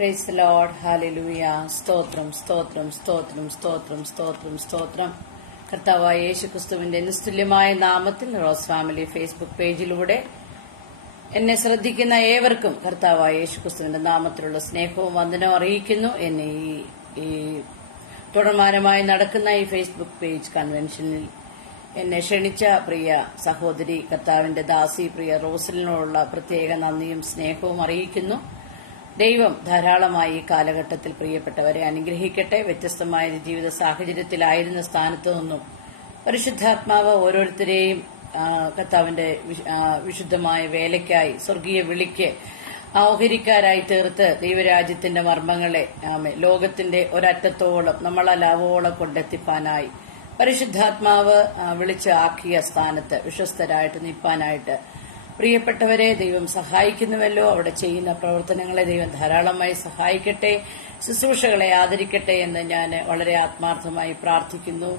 Praise the Lord. Hallelujah. സ്തോത്രം സ്തോത്രം സ്തോത്രം സ്തോത്രം സ്തോത്രം സ്തോത്രം. കർത്താവായ യേശുക്രിസ്തുവിന്റെ നിസ്തുല്യമായ നാമത്തിൽ റോസ് ഫാമിലി ഫേസ്ബുക്ക് പേജിലൂടെ എന്നെ ശ്രദ്ധിക്കുന്ന ഏവർക്കും കർത്താവായ യേശുക്രിസ്തുവിന്റെ നാമത്തിലുള്ള സ്നേഹവും വന്ദനവും അറിയിക്കുന്നു. എന്നെ ഈ തുടർമാനമായി നടക്കുന്ന ഈ ഫേസ്ബുക്ക് പേജ് കൺവെൻഷനിൽ എന്നെ ക്ഷണിച്ച പ്രിയ സഹോദരി കർത്താവിന്റെ ദാസി പ്രിയ റോസലിനോടുള്ള പ്രത്യേക നന്ദിയും സ്നേഹവും അറിയിക്കുന്നു. ദൈവം ധാരാളമായി ഈ കാലഘട്ടത്തിൽ പ്രിയപ്പെട്ടവരെ അനുഗ്രഹിക്കട്ടെ. വ്യത്യസ്തമായ ജീവിത സാഹചര്യത്തിലായിരുന്ന സ്ഥാനത്തു നിന്നും പരിശുദ്ധാത്മാവ് ഓരോരുത്തരെയും കർത്താവിന്റെ വിശുദ്ധമായ വേലയ്ക്കായി സ്വർഗീയ വിളിക്ക് ഓഹരിക്കാരായി തീർത്ത് ദൈവരാജ്യത്തിന്റെ മർമ്മങ്ങളെ ലോകത്തിന്റെ ഒരറ്റത്തോളം നമ്മളാവോളം കൊണ്ടെത്തിപ്പാനായി പരിശുദ്ധാത്മാവ് വിളിച്ച് ആക്കിയ സ്ഥാനത്ത് വിശ്വസ്തരായിട്ട് നിൽപ്പാനായിട്ട് പ്രിയപ്പെട്ടവരെ ദൈവം സഹായിക്കുന്നുവല്ലോ. അവിടെ ചെയ്യുന്ന പ്രവർത്തനങ്ങളെ ദൈവം ധാരാളമായി സഹായിക്കട്ടെ, ശുശ്രൂഷകളെ ആദരിക്കട്ടെ എന്ന് ഞാൻ വളരെ ആത്മാർത്ഥമായി പ്രാർത്ഥിക്കുന്നു.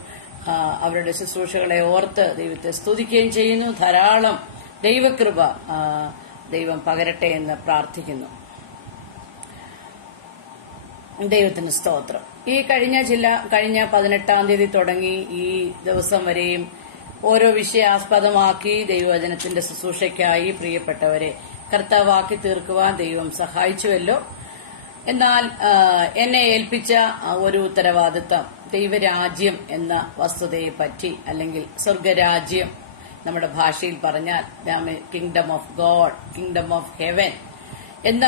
അവരുടെ ശുശ്രൂഷകളെ ഓർത്ത് ദൈവത്തെ സ്തുതിക്കുകയും ചെയ്യുന്നു. ധാരാളം ദൈവകൃപ ദൈവം പകരട്ടെ എന്ന് പ്രാർത്ഥിക്കുന്നു. ദൈവത്തിന് സ്തോത്രം. ഈ കഴിഞ്ഞ 18-ാം തീയതി തുടങ്ങി ഈ ദിവസം വരെയും ഓരോ വിഷയാസ്പദമാക്കി ദൈവവചനത്തിന്റെ ശുശ്രൂഷയ്ക്കായി പ്രിയപ്പെട്ടവരെ കർത്താവാക്കി തീർക്കുവാൻ ദൈവം സഹായിച്ചുവല്ലോ. എന്നാൽ എന്നെ ഏൽപ്പിച്ച ഒരു ഉത്തരവാദിത്തം ദൈവരാജ്യം എന്ന വസ്തുതയെപ്പറ്റി, അല്ലെങ്കിൽ സ്വർഗരാജ്യം നമ്മുടെ ഭാഷയിൽ പറഞ്ഞാൽ kingdom of God, kingdom of heaven എന്ന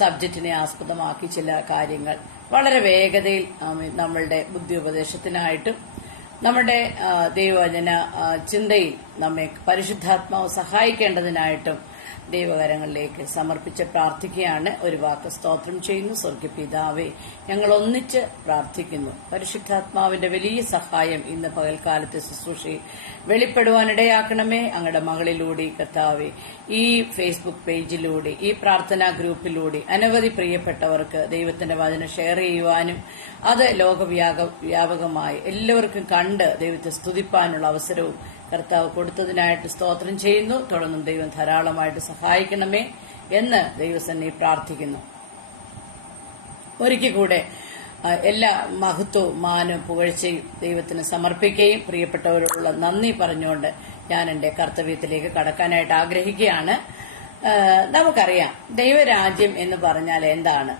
സബ്ജക്റ്റിനെ ആസ്പദമാക്കി ചില കാര്യങ്ങൾ വളരെ വേഗതയിൽ നമ്മളുടെ ബുദ്ധിയുപദേശത്തിനായിട്ടും നമ്മുടെ ദൈവവചന ചിന്തയിൽ നമ്മെ പരിശുദ്ധാത്മാവ് സഹായിക്കേണ്ടതിനായിട്ടും ദൈവകരങ്ങളിലേക്ക് സമർപ്പിച്ച് പ്രാർത്ഥിക്കുകയാണ്. ഒരു വാക്ക് സ്തോത്രം ചെയ്യുന്നു. സ്വർഗപിതാവേ, ഞങ്ങൾ ഒന്നിച്ച് പ്രാർത്ഥിക്കുന്നു. പരിശുദ്ധാത്മാവിന്റെ വലിയ സഹായം ഇന്ന് പകൽക്കാലത്തെ ശുശ്രൂഷയിൽ വെളിപ്പെടുവാനിടയാക്കണമേ. അങ്ങയുടെ മകളിലൂടെ കർത്താവേ, ഈ ഫേസ്ബുക്ക് പേജിലൂടെ, ഈ പ്രാർത്ഥനാ ഗ്രൂപ്പിലൂടെ അനവധി പ്രിയപ്പെട്ടവർക്ക് ദൈവത്തിന്റെ വചനം ഷെയർ ചെയ്യുവാനും അത് ലോകവ്യാപകമായി എല്ലാവർക്കും കണ്ട് ദൈവത്തെ സ്തുതിപ്പാനുള്ള അവസരവും കർത്താവ് കൊടുത്തതിനായിട്ട് സ്തോത്രം ചെയ്യുന്നു. തുടർന്നും ദൈവം ധാരാളമായിട്ട് സഹായിക്കണമേ എന്ന് ദൈവസന്നിധി പ്രാർത്ഥിക്കുന്നു. ഒരിക്കൽ കൂടെ എല്ലാ മഹത്വവും മാനവും പുകഴ്ചയും ദൈവത്തിന് സമർപ്പിക്കുകയും പ്രിയപ്പെട്ടവരോടുള്ള നന്ദി പറഞ്ഞുകൊണ്ട് ഞാൻ എന്റെ കർത്തവ്യത്തിലേക്ക് കടക്കാനായിട്ട് ആഗ്രഹിക്കുകയാണ്. നമുക്കറിയാം ദൈവരാജ്യം എന്ന് പറഞ്ഞാൽ എന്താണ്.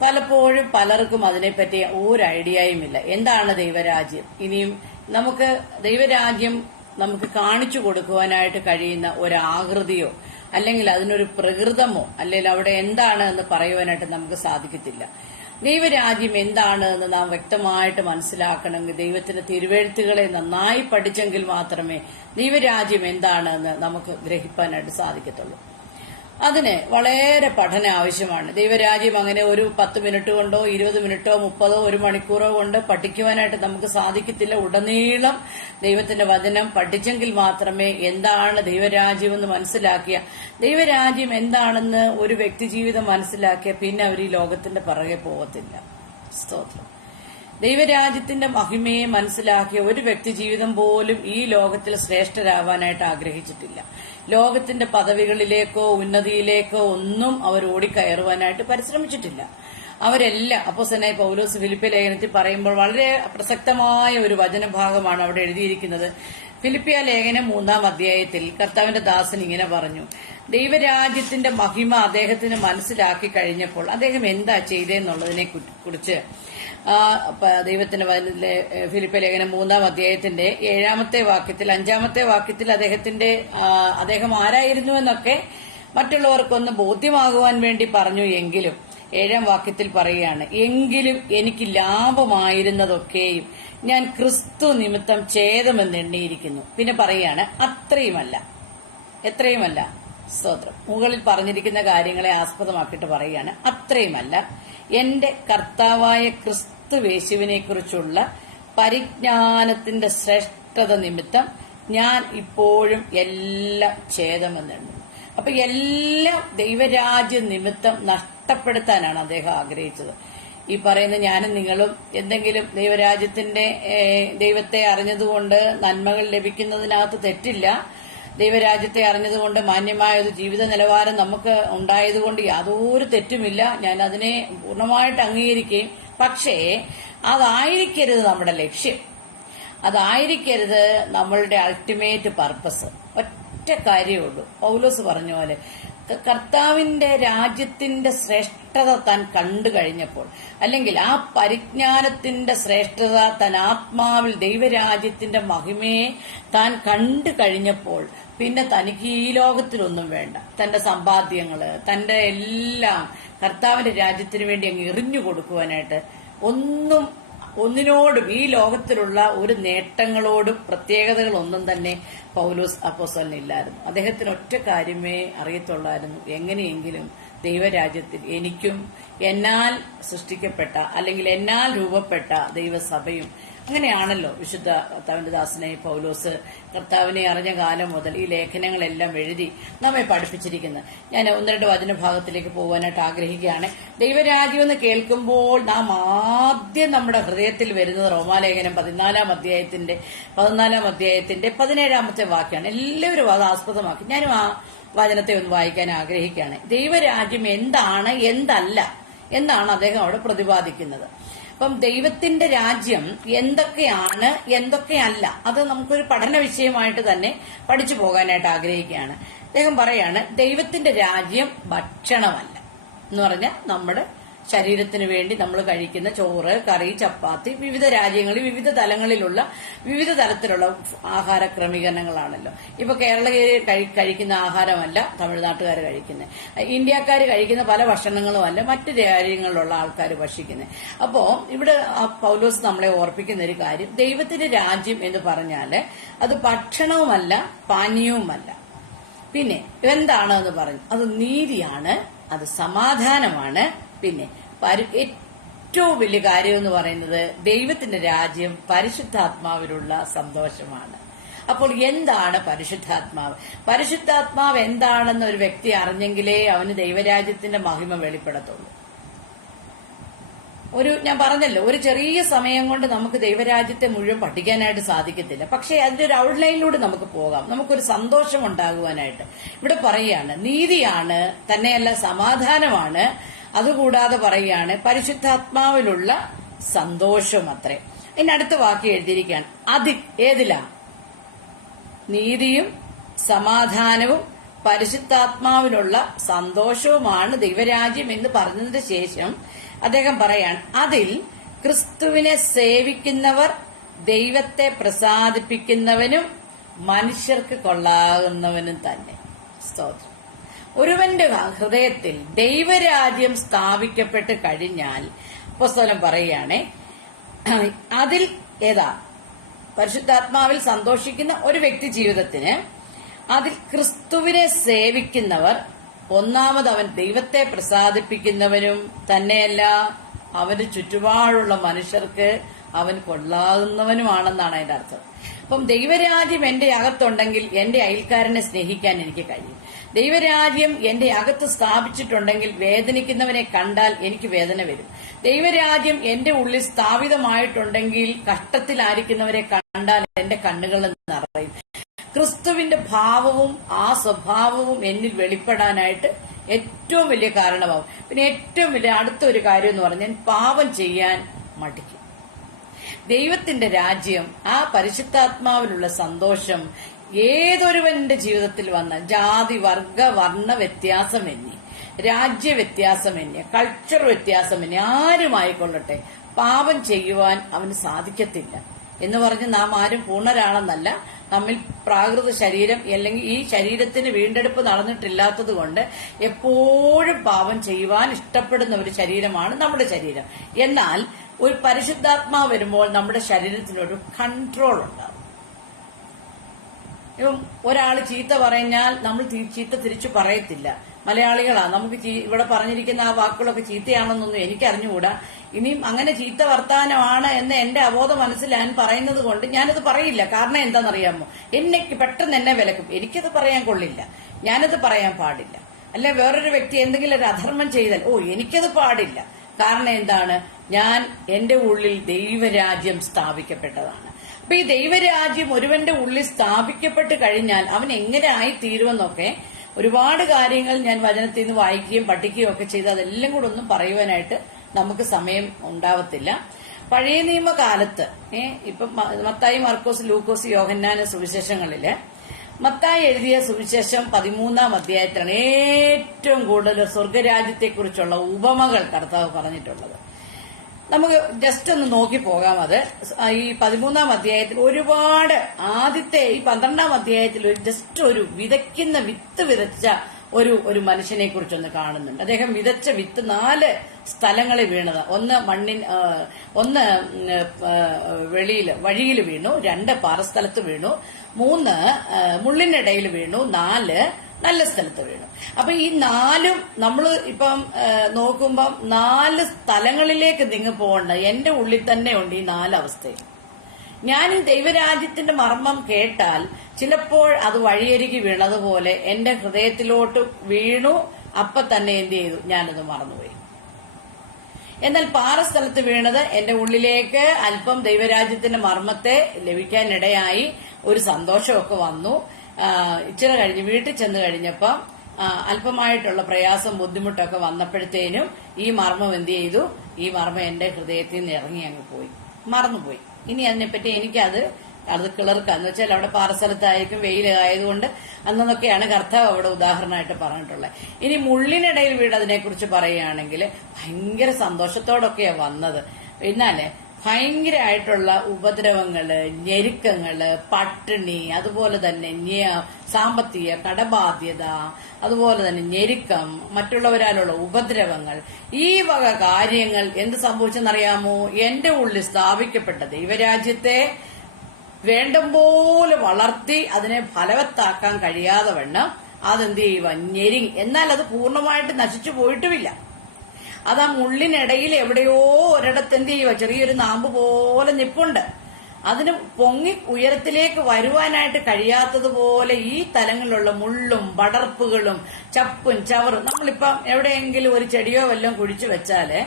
പലപ്പോഴും പലർക്കും അതിനെപ്പറ്റി ഒരു ഐഡിയയും ഇല്ല. എന്താണ് ദൈവരാജ്യം? ഇനിയും നമുക്ക് ദൈവരാജ്യം നമുക്ക് കാണിച്ചു കൊടുക്കുവാനായിട്ട് കഴിയുന്ന ഒരാകൃതിയോ അല്ലെങ്കിൽ അതിനൊരു പ്രകൃതമോ അല്ലെങ്കിൽ അവിടെ എന്താണ് എന്ന് പറയുവാനായിട്ട് നമുക്ക് സാധിക്കത്തില്ല. ദൈവരാജ്യം എന്താണ് എന്ന് നാം വ്യക്തമായിട്ട് മനസ്സിലാക്കണമെങ്കിൽ ദൈവത്തിന്റെ തിരുവെഴുത്തുകളെ നന്നായി പഠിച്ചെങ്കിൽ മാത്രമേ ദൈവരാജ്യം എന്താണ് എന്ന് നമുക്ക് ഗ്രഹിക്കാനായിട്ട് സാധിക്കത്തുള്ളൂ. അതിന് വളരെ പഠനം ആവശ്യമാണ്. ദൈവരാജ്യം അങ്ങനെ ഒരു 10 മിനിറ്റ് കൊണ്ടോ 20 മിനിറ്റോ 30 ഒരു മണിക്കൂറോ കൊണ്ട് പഠിക്കുവാനായിട്ട് നമുക്ക് സാധിക്കത്തില്ല. ഉടനീളം ദൈവത്തിന്റെ വചനം പഠിച്ചെങ്കിൽ മാത്രമേ എന്താണ് ദൈവരാജ്യം എന്ന് മനസ്സിലാക്കിയ, ദൈവരാജ്യം എന്താണെന്ന് ഒരു വ്യക്തി ജീവിതം മനസ്സിലാക്കിയ പിന്നെ അവർ ഈ ലോകത്തിന്റെ പുറകെ പോകത്തില്ല. സ്തോത്രം. ദൈവരാജ്യത്തിന്റെ മഹിമയെ മനസ്സിലാക്കിയ ഒരു വ്യക്തി ജീവിതം പോലും ഈ ലോകത്തിൽ ശ്രേഷ്ഠരാവാനായിട്ട് ആഗ്രഹിച്ചിട്ടില്ല. ലോകത്തിന്റെ പദവികളിലേക്കോ ഉന്നതിയിലേക്കോ ഒന്നും അവർ ഓടിക്കയറുവാനായിട്ട് പരിശ്രമിച്ചിട്ടില്ല. അവരെല്ലാം അപ്പോസ്തലനായ പൗലോസ് ഫിലിപ്പി ലേഖനത്തിൽ പറയുമ്പോൾ വളരെ പ്രസക്തമായ ഒരു വചനഭാഗമാണ് അവിടെ എഴുതിയിരിക്കുന്നത്. ഫിലിപ്പിയ ലേഖനം 3-ാം അധ്യായത്തിൽ കർത്താവിന്റെ ദാസൻ ഇങ്ങനെ പറഞ്ഞു. ദൈവരാജ്യത്തിന്റെ മഹിമ അദ്ദേഹത്തിന് മനസ്സിലാക്കി കഴിഞ്ഞപ്പോൾ അദ്ദേഹം എന്താ ചെയ്തെന്നുള്ളതിനെ കുറിച്ച് ദൈവത്തിന്റെ ഫിലിപ്പിയ ലേഖനം 3-ാം അധ്യായത്തിന്റെ 7-ാമത്തെ വാക്യത്തിൽ 5-ാമത്തെ വാക്യത്തിൽ അദ്ദേഹം ആരായിരുന്നു എന്നൊക്കെ മറ്റുള്ളവർക്കൊന്ന് ബോധ്യമാകുവാൻ വേണ്ടി പറഞ്ഞു. എങ്കിലും 7-ാം വാക്യത്തിൽ പറയുകയാണ്, എങ്കിലും എനിക്ക് ലാഭമായിരുന്നതൊക്കെയും ഞാൻ ക്രിസ്തു നിമിത്തം ഛേദമെന്ന് എണ്ണിയിരിക്കുന്നു. പിന്നെ പറയുകയാണ്, എത്രയുമല്ല സ്തോത്രം. മുകളിൽ പറഞ്ഞിരിക്കുന്ന കാര്യങ്ങളെ ആസ്പദമാക്കിയിട്ട് പറയുകയാണ്, അത്രയുമല്ല എന്റെ കർത്താവായ ക്രിസ്തുയേശുവിനെ കുറിച്ചുള്ള പരിജ്ഞാനത്തിന്റെ ശ്രേഷ്ഠത നിമിത്തം ഞാൻ ഇപ്പോഴും എല്ലാം ഛേദമെന്നുണ്ട്. അപ്പൊ എല്ലാം ദൈവരാജ്യ നിമിത്തം നഷ്ടപ്പെടുത്താനാണ് അദ്ദേഹം ആഗ്രഹിച്ചത്. ഈ പറയുന്ന ഞാനും നിങ്ങളും എന്തെങ്കിലും ദൈവരാജ്യത്തിന്റെ ദൈവത്തെ അറിഞ്ഞതുകൊണ്ട് നന്മകൾ ലഭിക്കുന്നതിനകത്ത് തെറ്റില്ല. ദൈവരാജ്യത്തെ അറിഞ്ഞതുകൊണ്ട് മാന്യമായ ഒരു ജീവിത നിലവാരം നമുക്ക് ഉണ്ടായതുകൊണ്ട് യാതൊരു തെറ്റുമില്ല. ഞാൻ അതിനെ പൂർണ്ണമായിട്ട് അംഗീകരിക്കുകയും, പക്ഷേ അതായിരിക്കരുത് നമ്മുടെ ലക്ഷ്യം, അതായിരിക്കരുത് നമ്മളുടെ അൾട്ടിമേറ്റ് പർപ്പസ്. ഒറ്റ കാര്യമുള്ളൂ. പൗലോസ് പറഞ്ഞ പോലെ കർത്താവിന്റെ രാജ്യത്തിന്റെ ശ്രേഷ്ഠത താൻ കണ്ടു കഴിഞ്ഞപ്പോൾ, അല്ലെങ്കിൽ ആ പരിജ്ഞാനത്തിന്റെ ശ്രേഷ്ഠത താൻ ആത്മാവിൽ ദൈവരാജ്യത്തിന്റെ മഹിമയെ താൻ കണ്ടു കഴിഞ്ഞപ്പോൾ പിന്നെ തനിക്ക് ഈ ലോകത്തിലൊന്നും വേണ്ട. തന്റെ സമ്പാദ്യങ്ങള്, തന്റെ എല്ലാം കർത്താവിന്റെ രാജ്യത്തിന് വേണ്ടി അങ്ങ് എറിഞ്ഞു കൊടുക്കുവാനായിട്ട് ഒന്നിനോടും, ഈ ലോകത്തിലുള്ള ഒരു നേട്ടങ്ങളോടും പ്രത്യേകതകളൊന്നും തന്നെ പൗലോസ് അപ്പോസ്തലനില്ലായിരുന്നു. അദ്ദേഹത്തിന് ഒറ്റ കാര്യമേ അറിയത്തുള്ളായിരുന്നു: എങ്ങനെയെങ്കിലും ദൈവരാജ്യത്തിൽ എനിക്കും എന്നാൽ സൃഷ്ടിക്കപ്പെട്ട, അല്ലെങ്കിൽ എന്നാൽ രൂപപ്പെട്ട ദൈവസഭയും. അങ്ങനെയാണല്ലോ വിശുദ്ധ കർത്താവിന്റെ ദാസനെ പൗലോസ് കർത്താവിനെ അറിഞ്ഞ കാലം മുതൽ ഈ ലേഖനങ്ങളെല്ലാം എഴുതി നമ്മെ പഠിപ്പിച്ചിരിക്കുന്നത്. ഞാൻ ഒന്ന് രണ്ട് വചനഭാഗത്തിലേക്ക് പോകാനായിട്ട് ആഗ്രഹിക്കുകയാണ്. ദൈവരാജ്യം എന്ന് കേൾക്കുമ്പോൾ നാം ആദ്യം നമ്മുടെ ഹൃദയത്തിൽ വരുന്നത് റോമാലേഖനം 14-ാം അധ്യായത്തിന്റെ 17-ാമത്തെ വാക്യാണ്. എല്ലാവരും അത് ആസ്പദമാക്കി ഞാനും ആ വചനത്തെ ഒന്ന് വായിക്കാൻ ആഗ്രഹിക്കുകയാണ്. ദൈവരാജ്യം എന്താണ്, എന്തല്ല എന്നാണ് അദ്ദേഹം അവിടെ പ്രതിപാദിക്കുന്നത്. അപ്പം ദൈവത്തിന്റെ രാജ്യം എന്തൊക്കെയാണ്, എന്തൊക്കെയല്ല, അത് നമുക്കൊരു പഠന വിഷയമായിട്ട് തന്നെ പഠിച്ചു പോകാനായിട്ട് ആഗ്രഹിക്കുകയാണ്. അദ്ദേഹം പറയാണ്, ദൈവത്തിന്റെ രാജ്യം ഭക്ഷണമല്ല എന്ന് പറഞ്ഞാൽ നമ്മുടെ ശരീരത്തിന് വേണ്ടി നമ്മൾ കഴിക്കുന്ന ചോറ്, കറി, ചപ്പാത്തി, വിവിധ രാജ്യങ്ങളിൽ വിവിധ തലങ്ങളിലുള്ള വിവിധ തരത്തിലുള്ള ആഹാര ക്രമീകരണങ്ങളാണല്ലോ. ഇപ്പൊ കേരളീയർ കഴിക്കുന്ന ആഹാരമല്ല തമിഴ്നാട്ടുകാർ കഴിക്കുന്നത്, ഇന്ത്യക്കാർ കഴിക്കുന്ന പല ഭക്ഷണങ്ങളുമല്ല മറ്റു രാജ്യങ്ങളിലുള്ള ആൾക്കാർ ഭക്ഷിക്കുന്നത്. അപ്പോ ഇവിടെ പൗലോസ് നമ്മളെ ഓർപ്പിക്കുന്ന ഒരു കാര്യം, ദൈവത്തിന്റെ രാജ്യം എന്ന് പറഞ്ഞാല് അത് ഭക്ഷണവുമല്ല പാനീയവുമല്ല. പിന്നെ എന്താണെന്ന് പറഞ്ഞു, അത് നീതിയാണ്, അത് സമാധാനമാണ്. പിന്നെ ഏറ്റവും വലിയ കാര്യം എന്ന് പറയുന്നത് ദൈവത്തിന്റെ രാജ്യം പരിശുദ്ധാത്മാവിലുള്ള സന്തോഷമാണ്. അപ്പോൾ എന്താണ് പരിശുദ്ധാത്മാവ്? പരിശുദ്ധാത്മാവ് എന്താണെന്ന് ഒരു വ്യക്തി അറിഞ്ഞെങ്കിലേ അവന് ദൈവരാജ്യത്തിന്റെ മഹിമ വെളിപ്പെടത്തുള്ളൂ. ഞാൻ പറഞ്ഞല്ലോ, ഒരു ചെറിയ സമയം കൊണ്ട് നമുക്ക് ദൈവരാജ്യത്തെ മുഴുവൻ പഠിക്കാനായിട്ട് സാധിക്കത്തില്ല. പക്ഷെ അതിന്റെ ഒരു ഔട്ട്ലൈനിലൂടെ നമുക്ക് പോകാം, നമുക്കൊരു സന്തോഷം ഉണ്ടാകുവാനായിട്ട്. ഇവിടെ പറയുകയാണ് നീതിയാണ്, തന്നെയല്ല സമാധാനമാണ്, അതുകൂടാതെ പറയുകയാണ് പരിശുദ്ധാത്മാവിലുള്ള സന്തോഷം അത്രേ. ഇനി അടുത്ത വാക്യം എഴുതിയിരിക്കുകയാണ്, ഏതിലാ? നീതിയും സമാധാനവും പരിശുദ്ധാത്മാവിലുള്ള സന്തോഷവുമാണ് ദൈവരാജ്യം എന്ന് പറഞ്ഞതിന് ശേഷം അദ്ദേഹം പറയാണ്, അതിൽ ക്രിസ്തുവിനെ സേവിക്കുന്നവർ ദൈവത്തെ പ്രസാദിപ്പിക്കുന്നവനും മനുഷ്യർക്ക് കൊള്ളാകുന്നവനും തന്നെ. സ്തോത്രം. ഒരുവന്റെ ഹൃദയത്തിൽ ദൈവരാജ്യം സ്ഥാപിക്കപ്പെട്ട് കഴിഞ്ഞാൽ അപ്പോസ്തലൻ പറയുകയാണെ, അതിൽ പരിശുദ്ധാത്മാവിൽ സന്തോഷിക്കുന്ന ഒരു വ്യക്തി ജീവിതത്തിന് അതിൽ ക്രിസ്തുവിനെ സേവിക്കുന്നവർ, ഒന്നാമത് അവൻ ദൈവത്തെ പ്രസാദിപ്പിക്കുന്നവനും തന്നെയല്ല അവന് ചുറ്റുപാടുള്ള മനുഷ്യർക്ക് അവൻ കൊള്ളാകുന്നവനുമാണെന്നാണ് അതിന്റെ അർത്ഥം. അപ്പം ദൈവരാജ്യം എന്റെ അകത്തുണ്ടെങ്കിൽ എന്റെ അയൽക്കാരനെ സ്നേഹിക്കാൻ എനിക്ക് കഴിയും. ദൈവരാജ്യം എന്റെ അകത്ത് സ്ഥാപിച്ചിട്ടുണ്ടെങ്കിൽ വേദനിക്കുന്നവനെ കണ്ടാൽ എനിക്ക് വേദന വരും. ദൈവരാജ്യം എന്റെ ഉള്ളിൽ സ്ഥാപിതമായിട്ടുണ്ടെങ്കിൽ കഷ്ടത്തിലായിരിക്കുന്നവരെ കണ്ടാൽ എന്റെ കണ്ണുകൾ നിറയും. ക്രിസ്തുവിന്റെ ഭാവവും ആ സ്വഭാവവും എന്നിൽ വെളിപ്പെടാനായിട്ട് ഏറ്റവും വലിയ കാരണമാവും. പിന്നെ ഏറ്റവും വലിയ അടുത്തൊരു കാര്യം എന്ന് പറഞ്ഞാൽ പാപം ചെയ്യാൻ മടിക്കും. ദൈവത്തിന്റെ രാജ്യം, ആ പരിശുദ്ധാത്മാവിലുള്ള സന്തോഷം ഏതൊരുവന്റെ ജീവിതത്തിൽ വന്ന ജാതി, വർഗ, വർണ്ണ വ്യത്യാസമെന്യേ, രാജ്യ വ്യത്യാസമെന്യേ, കൾച്ചർ വ്യത്യാസമെന്യേ, ആരുമായിക്കൊള്ളട്ടെ പാപം ചെയ്യുവാൻ അവന് സാധിക്കത്തില്ല. എന്ന് പറഞ്ഞ് നാം ആരും പൂർണ്ണരാണെന്നല്ല, നമ്മിൽ പ്രാകൃത ശരീരം അല്ലെങ്കിൽ ഈ ശരീരത്തിന് വീണ്ടെടുപ്പ് നടന്നിട്ടില്ലാത്തത് കൊണ്ട് എപ്പോഴും പാപം ചെയ്യുവാൻ ഇഷ്ടപ്പെടുന്ന ഒരു ശരീരമാണ് നമ്മുടെ ശരീരം. എന്നാൽ ഒരു പരിശുദ്ധാത്മാവ് വരുമ്പോൾ നമ്മുടെ ശരീരത്തിനൊരു കൺട്രോൾ ഉണ്ടാവും. ഒരാൾ ചീത്ത പറഞ്ഞാൽ നമ്മൾ ചീത്ത തിരിച്ചു പറയത്തില്ല. മലയാളികളാണ്, നമുക്ക് ഇവിടെ പറഞ്ഞിരിക്കുന്ന ആ വാക്കുകളൊക്കെ ചീത്തയാണെന്നൊന്നും എനിക്കറിഞ്ഞുകൂടാ. ഇനിയും അങ്ങനെ ചീത്ത വർത്താനമാണ് എന്ന് എന്റെ അബോധ മനസ്സിൽ ഞാൻ പറയുന്നത് കൊണ്ട് ഞാനത് പറയില്ല. കാരണം എന്താണെന്നറിയാമോ, പെട്ടെന്ന് എന്നെ വിലക്കും. എനിക്കത് പറയാൻ കൊള്ളില്ല, ഞാനത് പറയാൻ പാടില്ല. അല്ലെ വേറൊരു വ്യക്തി എന്തെങ്കിലും ഒരു അധർമ്മം ചെയ്താൽ എനിക്കത് പാടില്ല. കാരണം എന്താണ്, എന്റെ ഉള്ളിൽ ദൈവരാജ്യം സ്ഥാപിക്കപ്പെട്ടതാണ്. അപ്പൊ ഈ ദൈവരാജ്യം ഒരുവന്റെ ഉള്ളിൽ സ്ഥാപിക്കപ്പെട്ട് കഴിഞ്ഞാൽ അവൻ എങ്ങനെ ആയിത്തീരുമെന്നൊക്കെ ഒരുപാട് കാര്യങ്ങൾ ഞാൻ വചനത്തിൽ നിന്ന് വായിക്കുകയും പഠിക്കുകയും ഒക്കെ ചെയ്ത് അതെല്ലാം കൂടെ ഒന്നും പറയുവാനായിട്ട് നമുക്ക് സമയം ഉണ്ടാവത്തില്ല. പഴയ നിയമകാലത്ത് ഇപ്പം മത്തായി, മർക്കോസ്, ലൂക്കോസ്, യോഹന്നാന് സുവിശേഷങ്ങളില് മത്തായി എഴുതിയ സുവിശേഷം 13-ാം അധ്യായത്തിലാണ് ഏറ്റവും കൂടുതൽ സ്വർഗരാജ്യത്തെക്കുറിച്ചുള്ള ഉപമകൾ കർത്താവ് പറഞ്ഞിട്ടുള്ളത്. നമുക്ക് ജസ്റ്റ് ഒന്ന് നോക്കി പോകാം. അത് ഈ 13-ാം അധ്യായത്തിൽ ഒരുപാട് ആദ്യത്തെ ഈ 12-ാം അധ്യായത്തിൽ ജസ്റ്റ് ഒരു വിതയ്ക്കുന്ന വിത്ത് വിതച്ച ഒരു മനുഷ്യനെ കുറിച്ചൊന്ന് കാണുന്നുണ്ട്. അദ്ദേഹം വിതച്ച വിത്ത് 4 സ്ഥലങ്ങളിൽ വീണത്. ഒന്ന് വഴിയിൽ വീണു, 2 പാറസ്ഥലത്ത് വീണു, 3 മുള്ളിനിടയിൽ വീണു, 4 നല്ല സ്ഥലത്ത് വീണു. അപ്പൊ ഈ 4ഉം നമ്മൾ ഇപ്പം നോക്കുമ്പം 4 സ്ഥലങ്ങളിലേക്ക് നിങ്ങൾ പോകണ്ട. എന്റെ ഉള്ളിൽ തന്നെ ഉണ്ട് ഈ 4 അവസ്ഥയും. ഞാൻ ഈ ദൈവരാജ്യത്തിന്റെ മർമ്മം കേട്ടാൽ ചിലപ്പോൾ അത് വഴിയരികി വീണതുപോലെ എന്റെ ഹൃദയത്തിലോട്ട് വീണു. അപ്പൊ തന്നെ എന്ത് ചെയ്തു? ഞാനത് മറന്നുപോയി. എന്നാൽ പാറസ്ഥലത്ത് വീണത് എന്റെ ഉള്ളിലേക്ക് അല്പം ദൈവരാജ്യത്തിന്റെ മർമ്മത്തെ ലഭിക്കാനിടയായി. ഒരു സന്തോഷമൊക്കെ വന്നു. ഇച്ചിരി കഴിഞ്ഞ് വീട്ടിൽ ചെന്ന് കഴിഞ്ഞപ്പം അല്പമായിട്ടുള്ള പ്രയാസം, ബുദ്ധിമുട്ടൊക്കെ വന്നപ്പോഴത്തേനും ഈ മർമ്മം എന്ത് ചെയ്തു? ഈ മർമ്മം എന്റെ ഹൃദയത്തിൽ നിന്ന് ഇറങ്ങി അങ്ങ് പോയി, മറന്നുപോയി. ഇനി അതിനെപ്പറ്റി എനിക്കത് കിളർക്കാന്ന് വെച്ചാൽ അവിടെ പാറസ്ഥലത്തായിരിക്കും, വെയിലായതുകൊണ്ട് അന്നൊക്കെയാണ് കർത്താവ് അവിടെ ഉദാഹരണമായിട്ട് പറഞ്ഞിട്ടുള്ളത്. ഇനി മുള്ളിനിടയിൽ വീണതിനെ കുറിച്ച് പറയുകയാണെങ്കിൽ ഭയങ്കര സന്തോഷത്തോടൊക്കെയാണ് വന്നത്. എന്നാലേ ഭയങ്കരമായിട്ടുള്ള ഉപദ്രവങ്ങള്, ഞെരുക്കങ്ങള്, പട്ടിണി, അതുപോലെ തന്നെ സാമ്പത്തിക കടബാധ്യത, അതുപോലെ തന്നെ ഞെരുക്കം, മറ്റുള്ളവരാലുള്ള ഉപദ്രവങ്ങൾ, ഈ വക കാര്യങ്ങൾ എന്ത് സംഭവിച്ചെന്നറിയാമോ? എന്റെ ഉള്ളിൽ സ്ഥാപിക്കപ്പെട്ട ദൈവരാജ്യത്തെ വേണ്ടം പോലെ വളർത്തി അതിനെ ഫലവത്താക്കാൻ കഴിയാതെ വണ്ണം അതെന്ത് ചെയ്യുക? ഞെരുങ്ങി. എന്നാൽ അത് പൂർണ്ണമായിട്ട് നശിച്ചു പോയിട്ടുമില്ല. അത് ആ മുള്ളിനിടയിൽ എവിടെയോ ഒരിടത്ത് എന്ത് ചെയ്യുക? ചെറിയൊരു നാമ്പ് പോലെ നിപ്പുണ്ട്. അതിന് പൊങ്ങി ഉയരത്തിലേക്ക് വരുവാനായിട്ട് കഴിയാത്തതുപോലെ ഈ തലങ്ങളിലുള്ള മുള്ളും പടർപ്പുകളും ചപ്പും ചവറും. നമ്മളിപ്പം എവിടെയെങ്കിലും ഒരു ചെടിയോ വല്ലതും കുഴിച്ചു വെച്ചാല്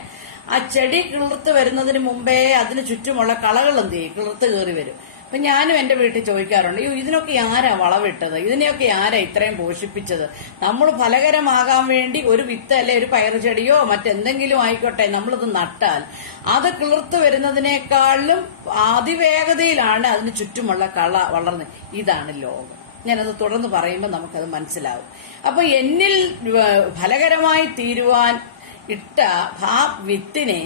ആ ചെടി കിളിർത്ത് വരുന്നതിന് മുമ്പേ അതിന് ചുറ്റുമുള്ള കളകൾ എന്ത് ചെയ്യും? കിളിർത്ത് കയറി വരും. അപ്പൊ ഞാനും എന്റെ വീട്ടിൽ ചോദിക്കാറുണ്ട്, ഇതിനൊക്കെ ആരാ വളവിട്ടത്? ഇതിനെയൊക്കെ ആരാ ഇത്രയും പോഷിപ്പിച്ചത്? നമ്മൾ ഫലകരമാകാൻ വേണ്ടി ഒരു വിത്ത് അല്ലെ ഒരു പയറുചെടിയോ മറ്റെന്തെങ്കിലും ആയിക്കോട്ടെ നമ്മളിത് നട്ടാൽ അത് കിളിർത്ത് വരുന്നതിനേക്കാളും അതിവേഗതയിലാണ് അതിന് ചുറ്റുമുള്ള കള വളർന്ന്. ഇതാണ് ലോകം. ഞാനത് തുടർന്ന് പറയുമ്പോൾ നമുക്കത് മനസ്സിലാവും. അപ്പൊ എന്നിൽ ഫലകരമായി തീരുവാൻ ഇട്ട ആ വിത്തിനെ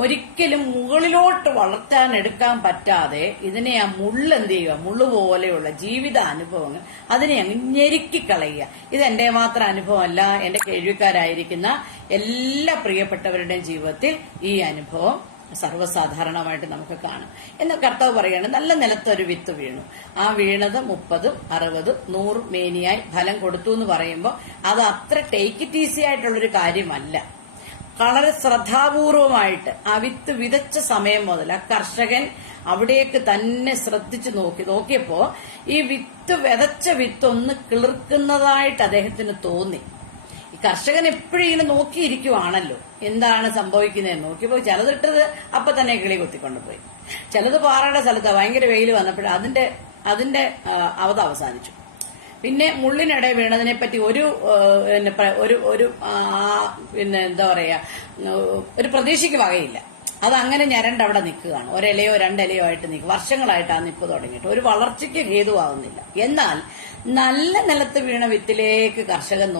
ഒരിക്കലും മുകളിലോട്ട് വളർത്താൻ എടുക്കാൻ പറ്റാതെ ഇതിനെ ആ മുള്ളെന്ത് ചെയ്യുക? മുള്ളു പോലെയുള്ള ജീവിത അനുഭവങ്ങൾ അതിനെ അങ്ങ് ഞെരുക്കിക്കളയുക. ഇതെന്റെ മാത്രം അനുഭവമല്ല, എന്റെ കേൾവിക്കാരായിരിക്കുന്ന എല്ലാ പ്രിയപ്പെട്ടവരുടെയും ജീവിതത്തിൽ ഈ അനുഭവം സർവ്വസാധാരണമായിട്ട് നമുക്ക് കാണാം. എന്ന് കർത്താവ് പറയുകയാണ്, നല്ല നിലത്തൊരു വിത്ത് വീണു. ആ വീണത് 30, 60, 100 മേനിയായി ഫലം കൊടുത്തു എന്ന് പറയുമ്പോൾ അത് അത്ര ടേക്ക് ഇറ്റ് ഈസി ആയിട്ടുള്ളൊരു കാര്യമല്ല. വളരെ ശ്രദ്ധാപൂർവമായിട്ട് ആ വിത്ത് വിതച്ച സമയം മുതൽ ആ കർഷകൻ അവിടേക്ക് തന്നെ ശ്രദ്ധിച്ചു നോക്കിയപ്പോ ഈ വിതച്ച വിത്ത് ഒന്ന് കിളിർക്കുന്നതായിട്ട് അദ്ദേഹത്തിന് തോന്നി. ഈ കർഷകൻ എപ്പോഴും ഇങ്ങനെ നോക്കിയിരിക്കുവാണല്ലോ, എന്താണ് സംഭവിക്കുന്നതെന്ന് നോക്കിയപ്പോ ചിലതിട്ടത് അപ്പൊ തന്നെ കിളി കൊത്തിക്കൊണ്ടുപോയി. ചിലത് പാറയുടെ സ്ഥലത്ത് ഭയങ്കര വെയിൽ വന്നപ്പോൾ അതിന്റെ അവധ അവസാനിച്ചു. പിന്നെ മുള്ളിനിടെ വീണതിനെ പറ്റി എന്താ പറയാ, ഒരു പ്രതീക്ഷയ്ക്ക് വകയില്ല. അതങ്ങനെ ഞരണ്ട് അവിടെ നിൽക്കുകയാണ്. ഒരിലയോ 2 ഇലയോ ആയിട്ട് നിൽക്കും. വർഷങ്ങളായിട്ട് ആ നിപ്പ് തുടങ്ങിയിട്ട് ഒരു വളർച്ചയ്ക്ക് ഹേതുവാകുന്നില്ല. എന്നാൽ നല്ല നിലത്ത് വീണ വിത്തിലേക്ക് കർഷകൻ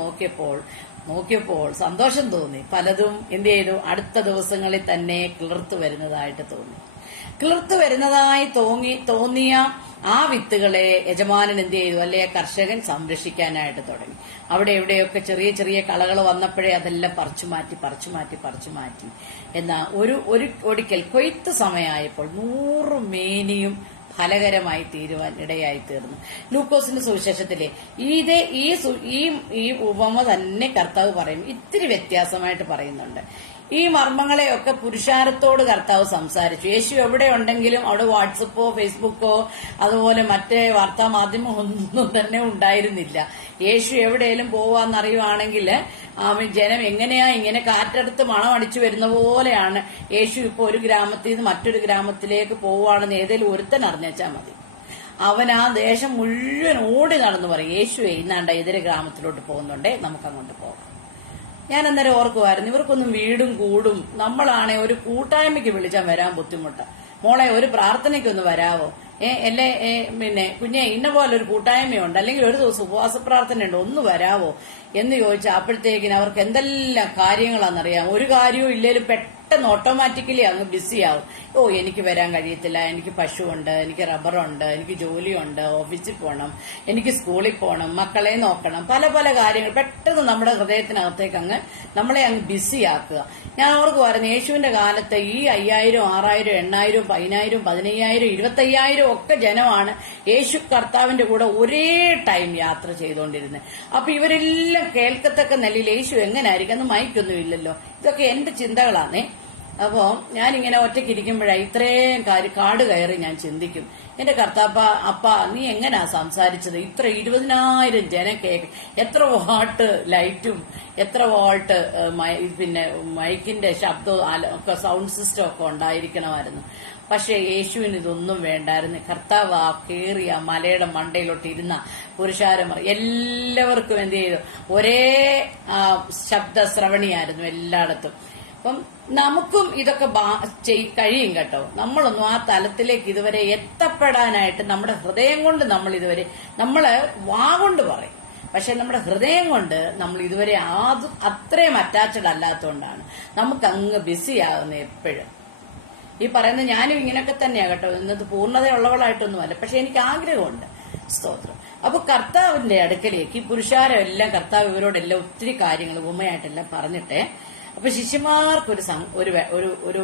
നോക്കിയപ്പോൾ സന്തോഷം തോന്നി. പലതും എന്ത് ചെയ്തു? അടുത്ത ദിവസങ്ങളിൽ തന്നെ കിളിർത്തു വരുന്നതായിട്ട് തോന്നി. കിളിർത്തു വരുന്നതായി തോന്നിയ ആ വിത്തുകളെ യജമാനൻ എന്ത് ചെയ്തു? അല്ലെ കർഷകൻ സംരക്ഷിക്കാനായിട്ട് തുടങ്ങി. അവിടെ എവിടെയൊക്കെ ചെറിയ ചെറിയ കളകൾ വന്നപ്പോഴേ അതെല്ലാം പറിച്ചു മാറ്റി. എന്നാ ഒരിക്കൽ കൊയ്ത്ത് സമയമായപ്പോൾ 100 മേനിയും ഫലകരമായി തീരുവാൻ ഇടയായി തീർന്നു. ലൂക്കോസിന്റെ സുവിശേഷത്തിലെ ഈ ഉപമ തന്നെ കർത്താവ് പറയും, ഇത്തിരി വ്യത്യാസമായിട്ട് പറയുന്നുണ്ട്. ഈ മർമ്മങ്ങളെയൊക്കെ പുരുഷാരത്തോട് കർത്താവ് സംസാരിച്ചു. യേശു എവിടെ ഉണ്ടെങ്കിലും അവിടെ വാട്സപ്പോ ഫേസ്ബുക്കോ അതുപോലെ മറ്റേ വാർത്താ മാധ്യമം ഒന്നും തന്നെ ഉണ്ടായിരുന്നില്ല. യേശു എവിടെയെങ്കിലും പോവാന്നറിയുവാണെങ്കിൽ ജനം എങ്ങനെയാ ഇങ്ങനെ കാറ്റെടുത്ത് മണം അടിച്ചു വരുന്ന പോലെയാണ് യേശു ഇപ്പൊ ഒരു ഗ്രാമത്തിൽ നിന്ന് മറ്റൊരു ഗ്രാമത്തിലേക്ക് പോവുകയാണെന്ന് ഏതെങ്കിലും ഒരുത്തൻ അറിഞ്ഞാൽ മതി. അവൻ ആ ദേശം മുഴുവൻ ഓടി നടന്നു പറയും, യേശുവേ ഇന്നാണ്ട എതിരെ ഗ്രാമത്തിലോട്ട് പോകുന്നുണ്ടേ, നമുക്ക് അങ്ങോട്ട് പോകാം. ഞാൻ അന്നേരം ഓർക്കുമായിരുന്നു, ഇവർക്കൊന്നും വീടും കൂടും, നമ്മളാണെ ഒരു കൂട്ടായ്മയ്ക്ക് വിളിച്ചാൽ വരാൻ ബുദ്ധിമുട്ടാ. മോളെ ഒരു പ്രാർത്ഥനയ്ക്കൊന്ന് വരാവോ, എല്ലേ പിന്നെ കുഞ്ഞെ ഇന്ന പോലെ ഒരു കൂട്ടായ്മയുണ്ട്, അല്ലെങ്കിൽ ഒരു ദിവസം ഉപവാസ പ്രാർത്ഥനയുണ്ട്, ഒന്ന് വരാവോ എന്ന് ചോദിച്ചാൽ അപ്പോഴത്തേക്കിന് അവർക്ക് എന്തെല്ലാം കാര്യങ്ങളാണെന്നറിയാം. ഒരു കാര്യവും ഇല്ലേലും പെട്ടെന്ന് ഓട്ടോമാറ്റിക്കലി അങ്ങ് ബിസിയാവും. ഓ എനിക്ക് വരാൻ കഴിയത്തില്ല, എനിക്ക് പശുവുണ്ട്, എനിക്ക് റബ്ബറുണ്ട്, എനിക്ക് ജോലിയുണ്ട്, ഓഫീസിൽ പോകണം, എനിക്ക് സ്കൂളിൽ പോകണം, മക്കളെ നോക്കണം, പല പല കാര്യങ്ങൾ പെട്ടെന്ന് നമ്മുടെ ഹൃദയത്തിനകത്തേക്ക് നമ്മളെ അങ്ങ് ബിസിയാക്കുക. ഞാൻ ഓർക്കുമായിരുന്നു, യേശുവിന്റെ കാലത്ത് ഈ 5000, 6000, 8000, 10000, 15000, 25000 ഒക്കെ ജനമാണ് യേശു കർത്താവിന്റെ കൂടെ ഒരേ ടൈം യാത്ര ചെയ്തുകൊണ്ടിരുന്നത്. അപ്പൊ ഇവരെല്ലാം കേൾക്കത്തക്ക നിലയിൽ യേശു എങ്ങനായിരിക്കും, അന്ന് മൈക്കൊന്നും ഇല്ലല്ലോ. ഇതൊക്കെ എന്റെ ചിന്തകളാണേ. അപ്പോ ഞാനിങ്ങനെ ഒറ്റയ്ക്ക് ഇരിക്കുമ്പോഴാണ് ഇത്രയും കാട് കയറി ഞാൻ ചിന്തിക്കും, എന്റെ കർത്താപ്പ അപ്പ നീ എങ്ങനാ സംസാരിച്ചത്, ഇത്ര 20,000 ജനം കേക്ക്, എത്ര വാട്ട് ലൈറ്റും എത്ര വാട്ട് പിന്നെ മൈക്കിന്റെ ശബ്ദവും ഒക്കെ സൗണ്ട് സിസ്റ്റം ഒക്കെ ഉണ്ടായിരിക്കണമായിരുന്നു. പക്ഷെ യേശുവിന് ഇതൊന്നും വേണ്ടായിരുന്നു. കർത്താവ് ആ കേറിയ മലയുടെ മണ്ടയിലോട്ട് ഇരുന്ന പുരുഷാരന്മാർ എല്ലാവർക്കും എന്ത് ചെയ്തു, ഒരേ ശബ്ദശ്രവണിയായിരുന്നു എല്ലായിടത്തും. അപ്പം നമുക്കും ഇതൊക്കെ കഴിയും കേട്ടോ. നമ്മളൊന്നും ആ തലത്തിലേക്ക് ഇതുവരെ എത്തപ്പെടാനായിട്ട് നമ്മുടെ ഹൃദയം കൊണ്ട് നമ്മള് വാ കൊണ്ട് പറയും, പക്ഷെ നമ്മുടെ ഹൃദയം കൊണ്ട് നമ്മൾ ഇതുവരെ അത്രയും അറ്റാച്ച്ഡ് അല്ലാത്തതുകൊണ്ടാണ് നമുക്ക് അങ്ങ് ബിസി ആകുന്നത് എപ്പോഴും. ഈ പറയുന്ന ഞാനും ഇങ്ങനെയൊക്കെ തന്നെയാ കേട്ടോ, ഇന്നത് പൂർണ്ണതയുള്ളവളായിട്ടൊന്നുമല്ല, പക്ഷെ എനിക്ക് ആഗ്രഹമുണ്ട്. സ്തോത്രം. അപ്പൊ കർത്താവിന്റെ അടുക്കലേക്ക് പുരുഷാരം എല്ലാം കർത്താവ് ഇവരോടെല്ലാം ഒത്തിരി കാര്യങ്ങൾ ഉപമയായിട്ടെല്ലാം പറഞ്ഞിട്ട്, അപ്പൊ ശിഷ്യന്മാർക്കൊരു ഒരു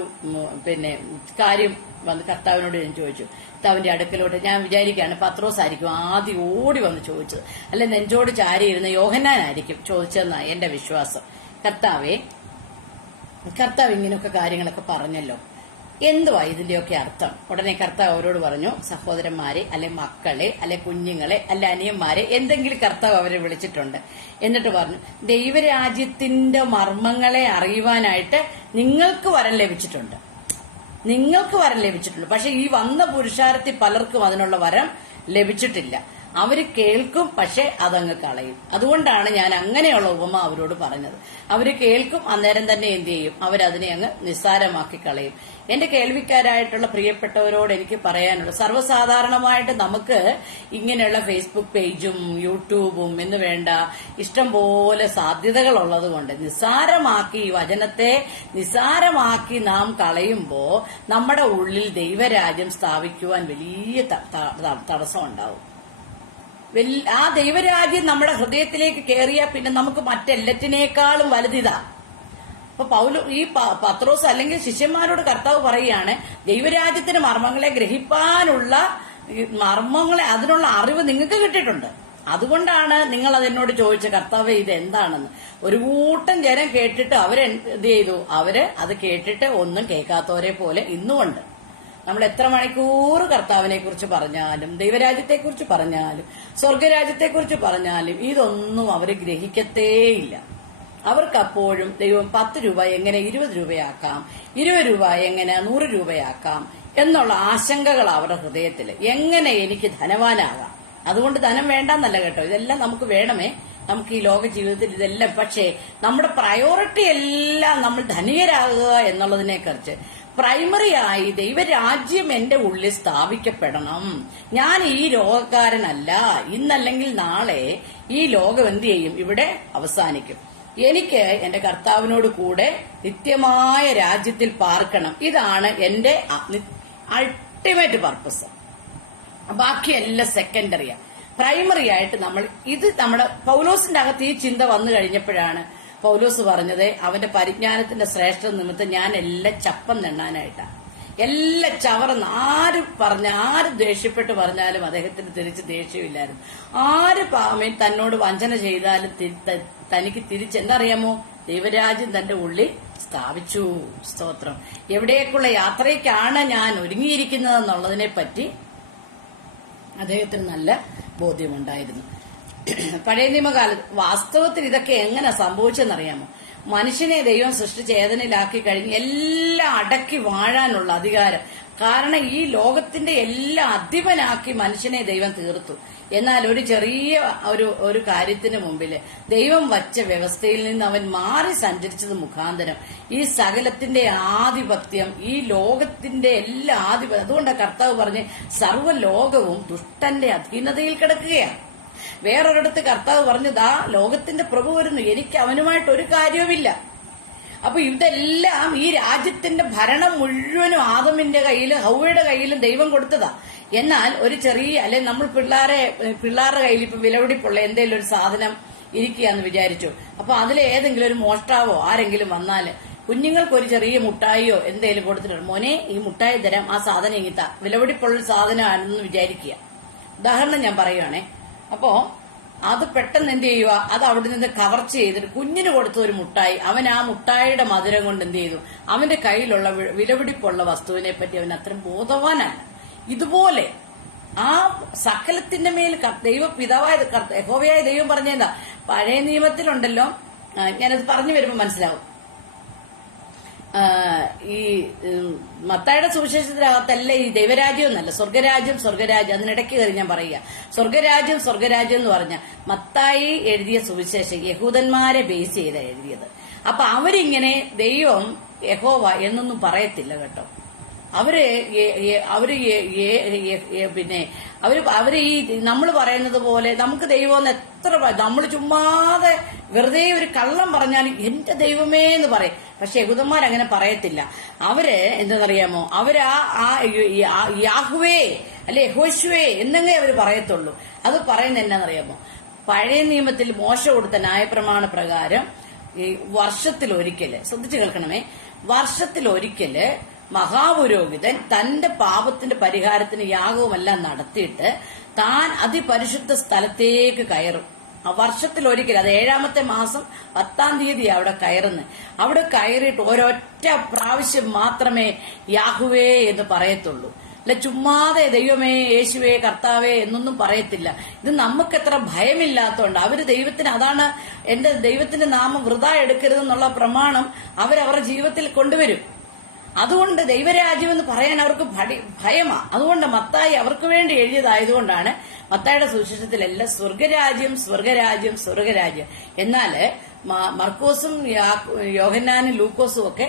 പിന്നെ കാര്യം വന്ന് കർത്താവിനോട് ഞാൻ ചോദിച്ചു. കർത്താവിന്റെ അടുക്കലോട്ട് ഞാൻ വിചാരിക്കുകയാണ് പത്രോസ് ആയിരിക്കും ആദ്യം ഓടി വന്ന് ചോദിച്ചത്, അല്ലെ നെഞ്ചോട് ചാരിയിരുന്ന യോഹന്നാനായിരിക്കും ചോദിച്ചതെന്നാണ് എന്റെ വിശ്വാസം. കർത്താവ് ഇങ്ങനെയൊക്കെ കാര്യങ്ങളൊക്കെ പറഞ്ഞല്ലോ, എന്തുവാ ഇതിന്റെയൊക്കെ അർത്ഥം? ഉടനെ കർത്താവ് അവരോട് പറഞ്ഞു, സഹോദരന്മാരെ അല്ലെ മക്കളെ അല്ലെ കുഞ്ഞുങ്ങളെ അല്ലെ അനിയന്മാരെ എന്തെങ്കിലും കർത്താവ് അവരെ വിളിച്ചിട്ടുണ്ട്. എന്നിട്ട് പറഞ്ഞു, ദൈവരാജ്യത്തിന്റെ മർമ്മങ്ങളെ അറിയുവാനായിട്ട് നിങ്ങൾക്ക് വരം ലഭിച്ചിട്ടുണ്ട്. പക്ഷെ ഈ വന്ന പുരുഷാരത്തിൽ പലർക്കും അതിനുള്ള വരം ലഭിച്ചിട്ടില്ല. അവര് കേൾക്കും, പക്ഷെ അതങ്ങ് കളയും. അതുകൊണ്ടാണ് ഞാൻ അങ്ങനെയുള്ള ഉപമ അവരോട് പറഞ്ഞത്. അവര് കേൾക്കും, അന്നേരം തന്നെ എന്ത് ചെയ്യും, അവരതിനെ അങ്ങ് നിസ്സാരമാക്കി കളയും. എന്റെ കേൾവിക്കാരായിട്ടുള്ള പ്രിയപ്പെട്ടവരോട് എനിക്ക് പറയാനുള്ളത്, സർവ്വസാധാരണമായിട്ട് നമുക്ക് ഇങ്ങനെയുള്ള ഫേസ്ബുക്ക് പേജും യൂട്യൂബും എന്ന് വേണ്ട ഇഷ്ടം പോലെ സാധ്യതകൾ ഉള്ളത് കൊണ്ട് ഈ വചനത്തെ നിസ്സാരമാക്കി നാം കളയുമ്പോ നമ്മുടെ ഉള്ളിൽ ദൈവരാജ്യം സ്ഥാപിക്കുവാൻ വലിയ തടസ്സം ഉണ്ടാവും. ആ ദൈവരാജ്യം നമ്മുടെ ഹൃദയത്തിലേക്ക് കയറിയാൽ പിന്നെ നമുക്ക് മറ്റെല്ലാറ്റിനേക്കാളും വലുതിതാ. അപ്പൊ ഈ പത്രോസ് അല്ലെങ്കിൽ ശിഷ്യന്മാരോട് കർത്താവ് പറയുകയാണ്, ദൈവരാജ്യത്തിന് മർമ്മങ്ങളെ ഗ്രഹിപ്പാനുള്ള അതിനുള്ള അറിവ് നിങ്ങൾക്ക് കിട്ടിയിട്ടുണ്ട്. അതുകൊണ്ടാണ് നിങ്ങൾ അതെന്നോട് ചോദിച്ച കർത്താവ് ഇത് എന്താണെന്ന്. ഒരു കൂട്ടം ജനം കേട്ടിട്ട് അവരെന്ത് ചെയ്തു, അത് കേട്ടിട്ട് ഒന്നും കേൾക്കാത്തവരെ പോലെ ഇന്നുമുണ്ട്. നമ്മൾ എത്ര മണിക്കൂർ കർത്താവിനെ കുറിച്ച് പറഞ്ഞാലും ദൈവരാജ്യത്തെക്കുറിച്ച് പറഞ്ഞാലും സ്വർഗരാജ്യത്തെക്കുറിച്ച് പറഞ്ഞാലും ഇതൊന്നും അവര് ഗ്രഹിക്കത്തേയില്ല. അവർക്കപ്പോഴും ദൈവം 10 രൂപ എങ്ങനെ 20 രൂപയാക്കാം, 20 രൂപ എങ്ങനെ 100 രൂപയാക്കാം എന്നുള്ള ആശങ്കകൾ അവരുടെ ഹൃദയത്തില്. എങ്ങനെ എനിക്ക് ധനവാനാകാം, അതുകൊണ്ട് ധനം വേണ്ടെന്നല്ല കേട്ടോ, ഇതെല്ലാം നമുക്ക് വേണമേ, നമുക്ക് ഈ ലോക ജീവിതത്തിൽ ഇതെല്ലാം. പക്ഷേ നമ്മുടെ പ്രയോറിറ്റി എല്ലാം നമ്മൾ ധനികരാകുക എന്നുള്ളതിനെ കുറിച്ച് പ്രൈമറിയായി ദൈവരാജ്യം എന്റെ ഉള്ളിൽ സ്ഥാപിക്കപ്പെടണം. ഞാൻ ഈ ലോകക്കാരനല്ല, ഇന്നല്ലെങ്കിൽ നാളെ ഈ ലോകം എന്ത് ചെയ്യും, ഇവിടെ അവസാനിക്കും. എനിക്ക് എന്റെ കർത്താവിനോട് കൂടെ നിത്യമായ രാജ്യത്തിൽ പാർക്കണം. ഇതാണ് എന്റെ അൾട്ടിമേറ്റ് പർപ്പസ്. ബാക്കിയെല്ലാം സെക്കൻഡറിയാ. പ്രൈമറി ആയിട്ട് നമ്മുടെ പൗലോസിന്റെ അകത്ത് ഈ ചിന്ത വന്നു കഴിഞ്ഞപ്പോഴാണ് പൗലോസ് പറഞ്ഞത്, അവന്റെ പരിജ്ഞാനത്തിന്റെ ശ്രേഷ്ഠ നിമിത്തം ഞാൻ എല്ലാം ചപ്പം നെണ്ണാനായിട്ടാണ്. എല്ലാം ചവറന്ന് ആര് ദേഷ്യപ്പെട്ട് പറഞ്ഞാലും അദ്ദേഹത്തിന് തിരിച്ച് ദേഷ്യമില്ലായിരുന്നു. ആര് തന്നോട് വഞ്ചന ചെയ്താലും തനിക്ക് തിരിച്ചെന്തറിയാമോ, ദൈവരാജ്യം തന്റെ ഉള്ളിൽ സ്ഥാപിച്ചു. സ്തോത്രം. എവിടേക്കുള്ള യാത്രയ്ക്കാണ് ഞാൻ ഒരുങ്ങിയിരിക്കുന്നതെന്നുള്ളതിനെ പറ്റി അദ്ദേഹത്തിന് നല്ല ബോധ്യമുണ്ടായിരുന്നു. പഴയ നിയമകാലത്ത് വാസ്തവത്തിൽ ഇതൊക്കെ എങ്ങനെ സംഭവിച്ചെന്നറിയാമോ? മനുഷ്യനെ ദൈവം സൃഷ്ടിച്ചേതനയിലാക്കി കഴിഞ്ഞ് എല്ലാം അടക്കി വാഴാനുള്ള അധികാരം. കാരണം ഈ ലോകത്തിന്റെ എല്ലാം അധിപനാക്കി മനുഷ്യനെ ദൈവം തീർത്തു. എന്നാൽ ഒരു ചെറിയ ഒരു കാര്യത്തിന് മുമ്പില് ദൈവം വച്ച വ്യവസ്ഥയിൽ നിന്ന് അവൻ മാറി സഞ്ചരിച്ചത് മുഖാന്തരം ഈ സകലത്തിന്റെ ആധിപത്യം, ഈ ലോകത്തിന്റെ എല്ലാ ആധിപത്യം, അതുകൊണ്ട് കർത്താവ് പറഞ്ഞ് സർവ്വലോകവും ദുഷ്ടന്റെ അധീനതയിൽ കിടക്കുകയാണ്. വേറൊരിടത്ത് കർത്താവ് പറഞ്ഞതാ ലോകത്തിന്റെ പ്രഭു വരുന്നു, എനിക്ക് അവനുമായിട്ട് ഒരു കാര്യവുമില്ല. അപ്പൊ ഇതെല്ലാം ഈ രാജ്യത്തിന്റെ ഭരണം മുഴുവനും ആദമിന്റെ കയ്യിലും ഹൗവയുടെ കയ്യിലും ദൈവം കൊടുത്തതാ. എന്നാൽ ഒരു ചെറിയ നമ്മൾ പിള്ളേരുടെ കയ്യിൽ ഇപ്പൊ വിലപിടിപ്പുള്ള എന്തെങ്കിലും ഒരു സാധനം ഇരിക്കുകയെന്ന് വിചാരിച്ചു. അപ്പൊ അതിലേതെങ്കിലും ഒരു മോഷ്ടാവോ ആരെങ്കിലും വന്നാല് കുഞ്ഞുങ്ങൾക്ക് ഒരു ചെറിയ മുട്ടായിയോ എന്തെങ്കിലും കൊടുത്തിട്ടുണ്ട്, മോനെ ഈ മുട്ടായി തരാം, ആ സാധനം ഇങ്ങിത്ത, വിലപിടിപ്പുള്ള സാധനമാണെന്ന് വിചാരിക്കുക. ഉദാഹരണം ഞാൻ പറയുവാണേ. അപ്പോ അത് പെട്ടെന്ന് എന്ത് ചെയ്യുക, അത് അവിടെ നിന്ന് കവർച്ച ചെയ്തിട്ട് കുഞ്ഞിന് കൊടുത്ത ഒരു മുട്ടായി, അവൻ ആ മുട്ടായിയുടെ മധുരം കൊണ്ട് എന്ത് ചെയ്തു, അവന്റെ കയ്യിലുള്ള വിലപിടിപ്പുള്ള വസ്തുവിനെ പറ്റി അവൻ അത്ര ബോധവാനാണ്. ഇതുപോലെ ആ സകലത്തിന്റെ മേൽ പിതാവായ യഹോവയായ ദൈവം പറഞ്ഞെന്താ, പഴയ നിയമത്തിലുണ്ടല്ലോ, ഞാനത് പറഞ്ഞു വരുമ്പോൾ മനസ്സിലാവും. ഈ മത്തായിയുടെ സുവിശേഷത്തിനകത്തല്ല ഈ ദൈവരാജ്യം എന്നല്ല, സ്വർഗരാജ്യം അതിനിടയ്ക്ക് കയറി ഞാൻ പറയുക. സ്വർഗരാജ്യം എന്ന് പറഞ്ഞ മത്തായി എഴുതിയ സുവിശേഷം യഹൂദന്മാരെ ബേസ് ചെയ്ത എഴുതിയത്. അപ്പൊ അവരിങ്ങനെ ദൈവം യഹോവ എന്നൊന്നും പറയത്തില്ല കേട്ടോ. അവര് ഈ നമ്മൾ പറയുന്നത് പോലെ നമുക്ക് ദൈവം എത്ര നമ്മൾ ചുമ്മാതെ വെറുതെ ഒരു കള്ളം പറഞ്ഞാലും എന്റെ ദൈവമേ എന്ന് പറയും. പക്ഷെ യഹൂദന്മാർ അങ്ങനെ പറയത്തില്ല. അവര് എന്താണെന്നറിയാമോ, അവര് യാഹുവേ അല്ലെ യഹോശുവേ എന്നങ്ങേ അവര് പറയത്തുള്ളൂ. അത് പറയുന്നത് എന്നാന്നറിയാമോ, പഴയ നിയമത്തിൽ മോശ കൊടുത്ത ന്യായപ്രമാണ പ്രകാരം ഈ വർഷത്തിലൊരിക്കല്, ശ്രദ്ധിച്ചു കേൾക്കണമേ, വർഷത്തിലൊരിക്കല് മഹാപുരോഹിതൻ തന്റെ പാപത്തിന്റെ പരിഹാരത്തിന് യാഗവുമെല്ലാം നടത്തിയിട്ട് താൻ അതിപരിശുദ്ധ സ്ഥലത്തേക്ക് കയറും. ആ വർഷത്തിലൊരിക്കൽ, അത് 7-ാമത്തെ മാസം 10-ാം തീയതി അവിടെ കയറുന്നത്. അവിടെ കയറിയിട്ട് ഒരൊറ്റ പ്രാവശ്യം മാത്രമേ യാഹുവേ എന്ന് പറയത്തുള്ളൂ. അല്ല ചുമ്മാതെ ദൈവമേ യേശുവേ കർത്താവേ എന്നൊന്നും പറയത്തില്ല. ഇത് നമുക്കെത്ര ഭയമില്ലാത്തതുകൊണ്ട് അവര് ദൈവത്തിന്, അതാണ് എന്റെ ദൈവത്തിന്റെ നാമം വൃഥാ എടുക്കരുതെന്നുള്ള പ്രമാണം അവരവരുടെ ജീവിതത്തിൽ കൊണ്ടുവരും. അതുകൊണ്ട് ദൈവരാജ്യം എന്ന് പറയാൻ അവർക്ക് ഭയമാ. അതുകൊണ്ട് മത്തായി അവർക്ക് വേണ്ടി എഴുതിയതായതുകൊണ്ടാണ് മത്തായിയുടെ സുവിശേഷത്തിലെല്ലാം സ്വർഗരാജ്യം. എന്നാല് മർക്കോസും യോഹന്നാനും ലൂക്കോസും ഒക്കെ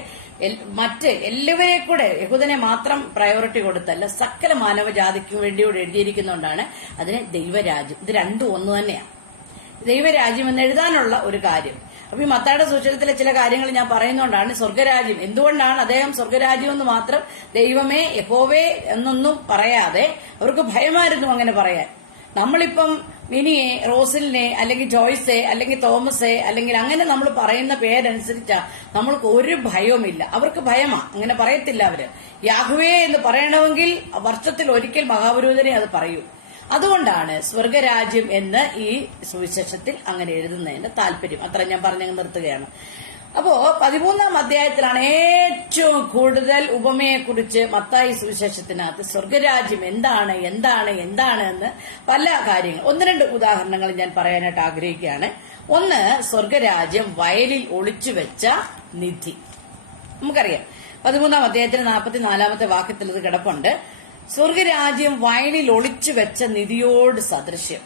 മറ്റ് എല്ലാവരെ കൂടെ യഹൂദനെ മാത്രം പ്രയോറിറ്റി കൊടുത്തല്ല, സകല മാനവജാതിക്കും വേണ്ടിയോട് എഴുതിയിരിക്കുന്നതുകൊണ്ടാണ് അതിന് ദൈവരാജ്യം. ഇത് രണ്ടും ഒന്ന് തന്നെയാണ്. ദൈവരാജ്യം എന്ന് എഴുതാനുള്ള ഒരു കാര്യം. അപ്പൊ ഈ മത്തായിയുടെ സുവിശേഷത്തിലെ ചില കാര്യങ്ങൾ ഞാൻ പറയുന്നതുകൊണ്ടാണ് സ്വർഗരാജ്യം. എന്തുകൊണ്ടാണ് അദ്ദേഹം സ്വർഗരാജ്യം എന്ന് മാത്രം ദൈവമേ യഹോവേ എന്നൊന്നും പറയാതെ, അവർക്ക് ഭയമായിരുന്നു അങ്ങനെ പറയാൻ. നമ്മളിപ്പം മിനിയെ, റോസിലിനെ, അല്ലെങ്കിൽ ജോയ്സെ, അല്ലെങ്കിൽ തോമസെ, അല്ലെങ്കിൽ അങ്ങനെ നമ്മൾ പറയുന്ന പേരനുസരിച്ചാ നമ്മൾക്ക് ഒരു ഭയവുമില്ല. അവർക്ക് ഭയമാ, അങ്ങനെ പറയത്തില്ല അവര്. യാഹുവേ എന്ന് പറയണമെങ്കിൽ വർഷത്തിൽ ഒരിക്കൽ മഹാപുരോഹിതനെ അത് പറയൂ. അതുകൊണ്ടാണ് സ്വർഗരാജ്യം എന്ന് ഈ സുവിശേഷത്തിൽ അങ്ങനെ എഴുതുന്നതിന്റെ താല്പര്യം. അത്ര ഞാൻ പറഞ്ഞു നിർത്തുകയാണ്. അപ്പോ 13-ാം അധ്യായത്തിലാണ് ഏറ്റവും കൂടുതൽ ഉപമയെക്കുറിച്ച് മത്തായി സുവിശേഷത്തിനകത്ത് സ്വർഗരാജ്യം എന്താണ് എന്ന് പല കാര്യങ്ങൾ, 1-2 ഉദാഹരണങ്ങൾ ഞാൻ പറയാനായിട്ട് ആഗ്രഹിക്കുകയാണ്. ഒന്ന്, സ്വർഗരാജ്യം വയലിൽ ഒളിച്ചുവെച്ച നിധി. നമുക്കറിയാം 13-ാം അധ്യായത്തിന് 44-ാമത്തെ വാക്യത്തിൽ ഇത് കിടപ്പുണ്ട്. സ്വർഗരാജ്യം വയലിൽ ഒളിച്ചു വെച്ച നിധിയോട് സദൃശ്യം.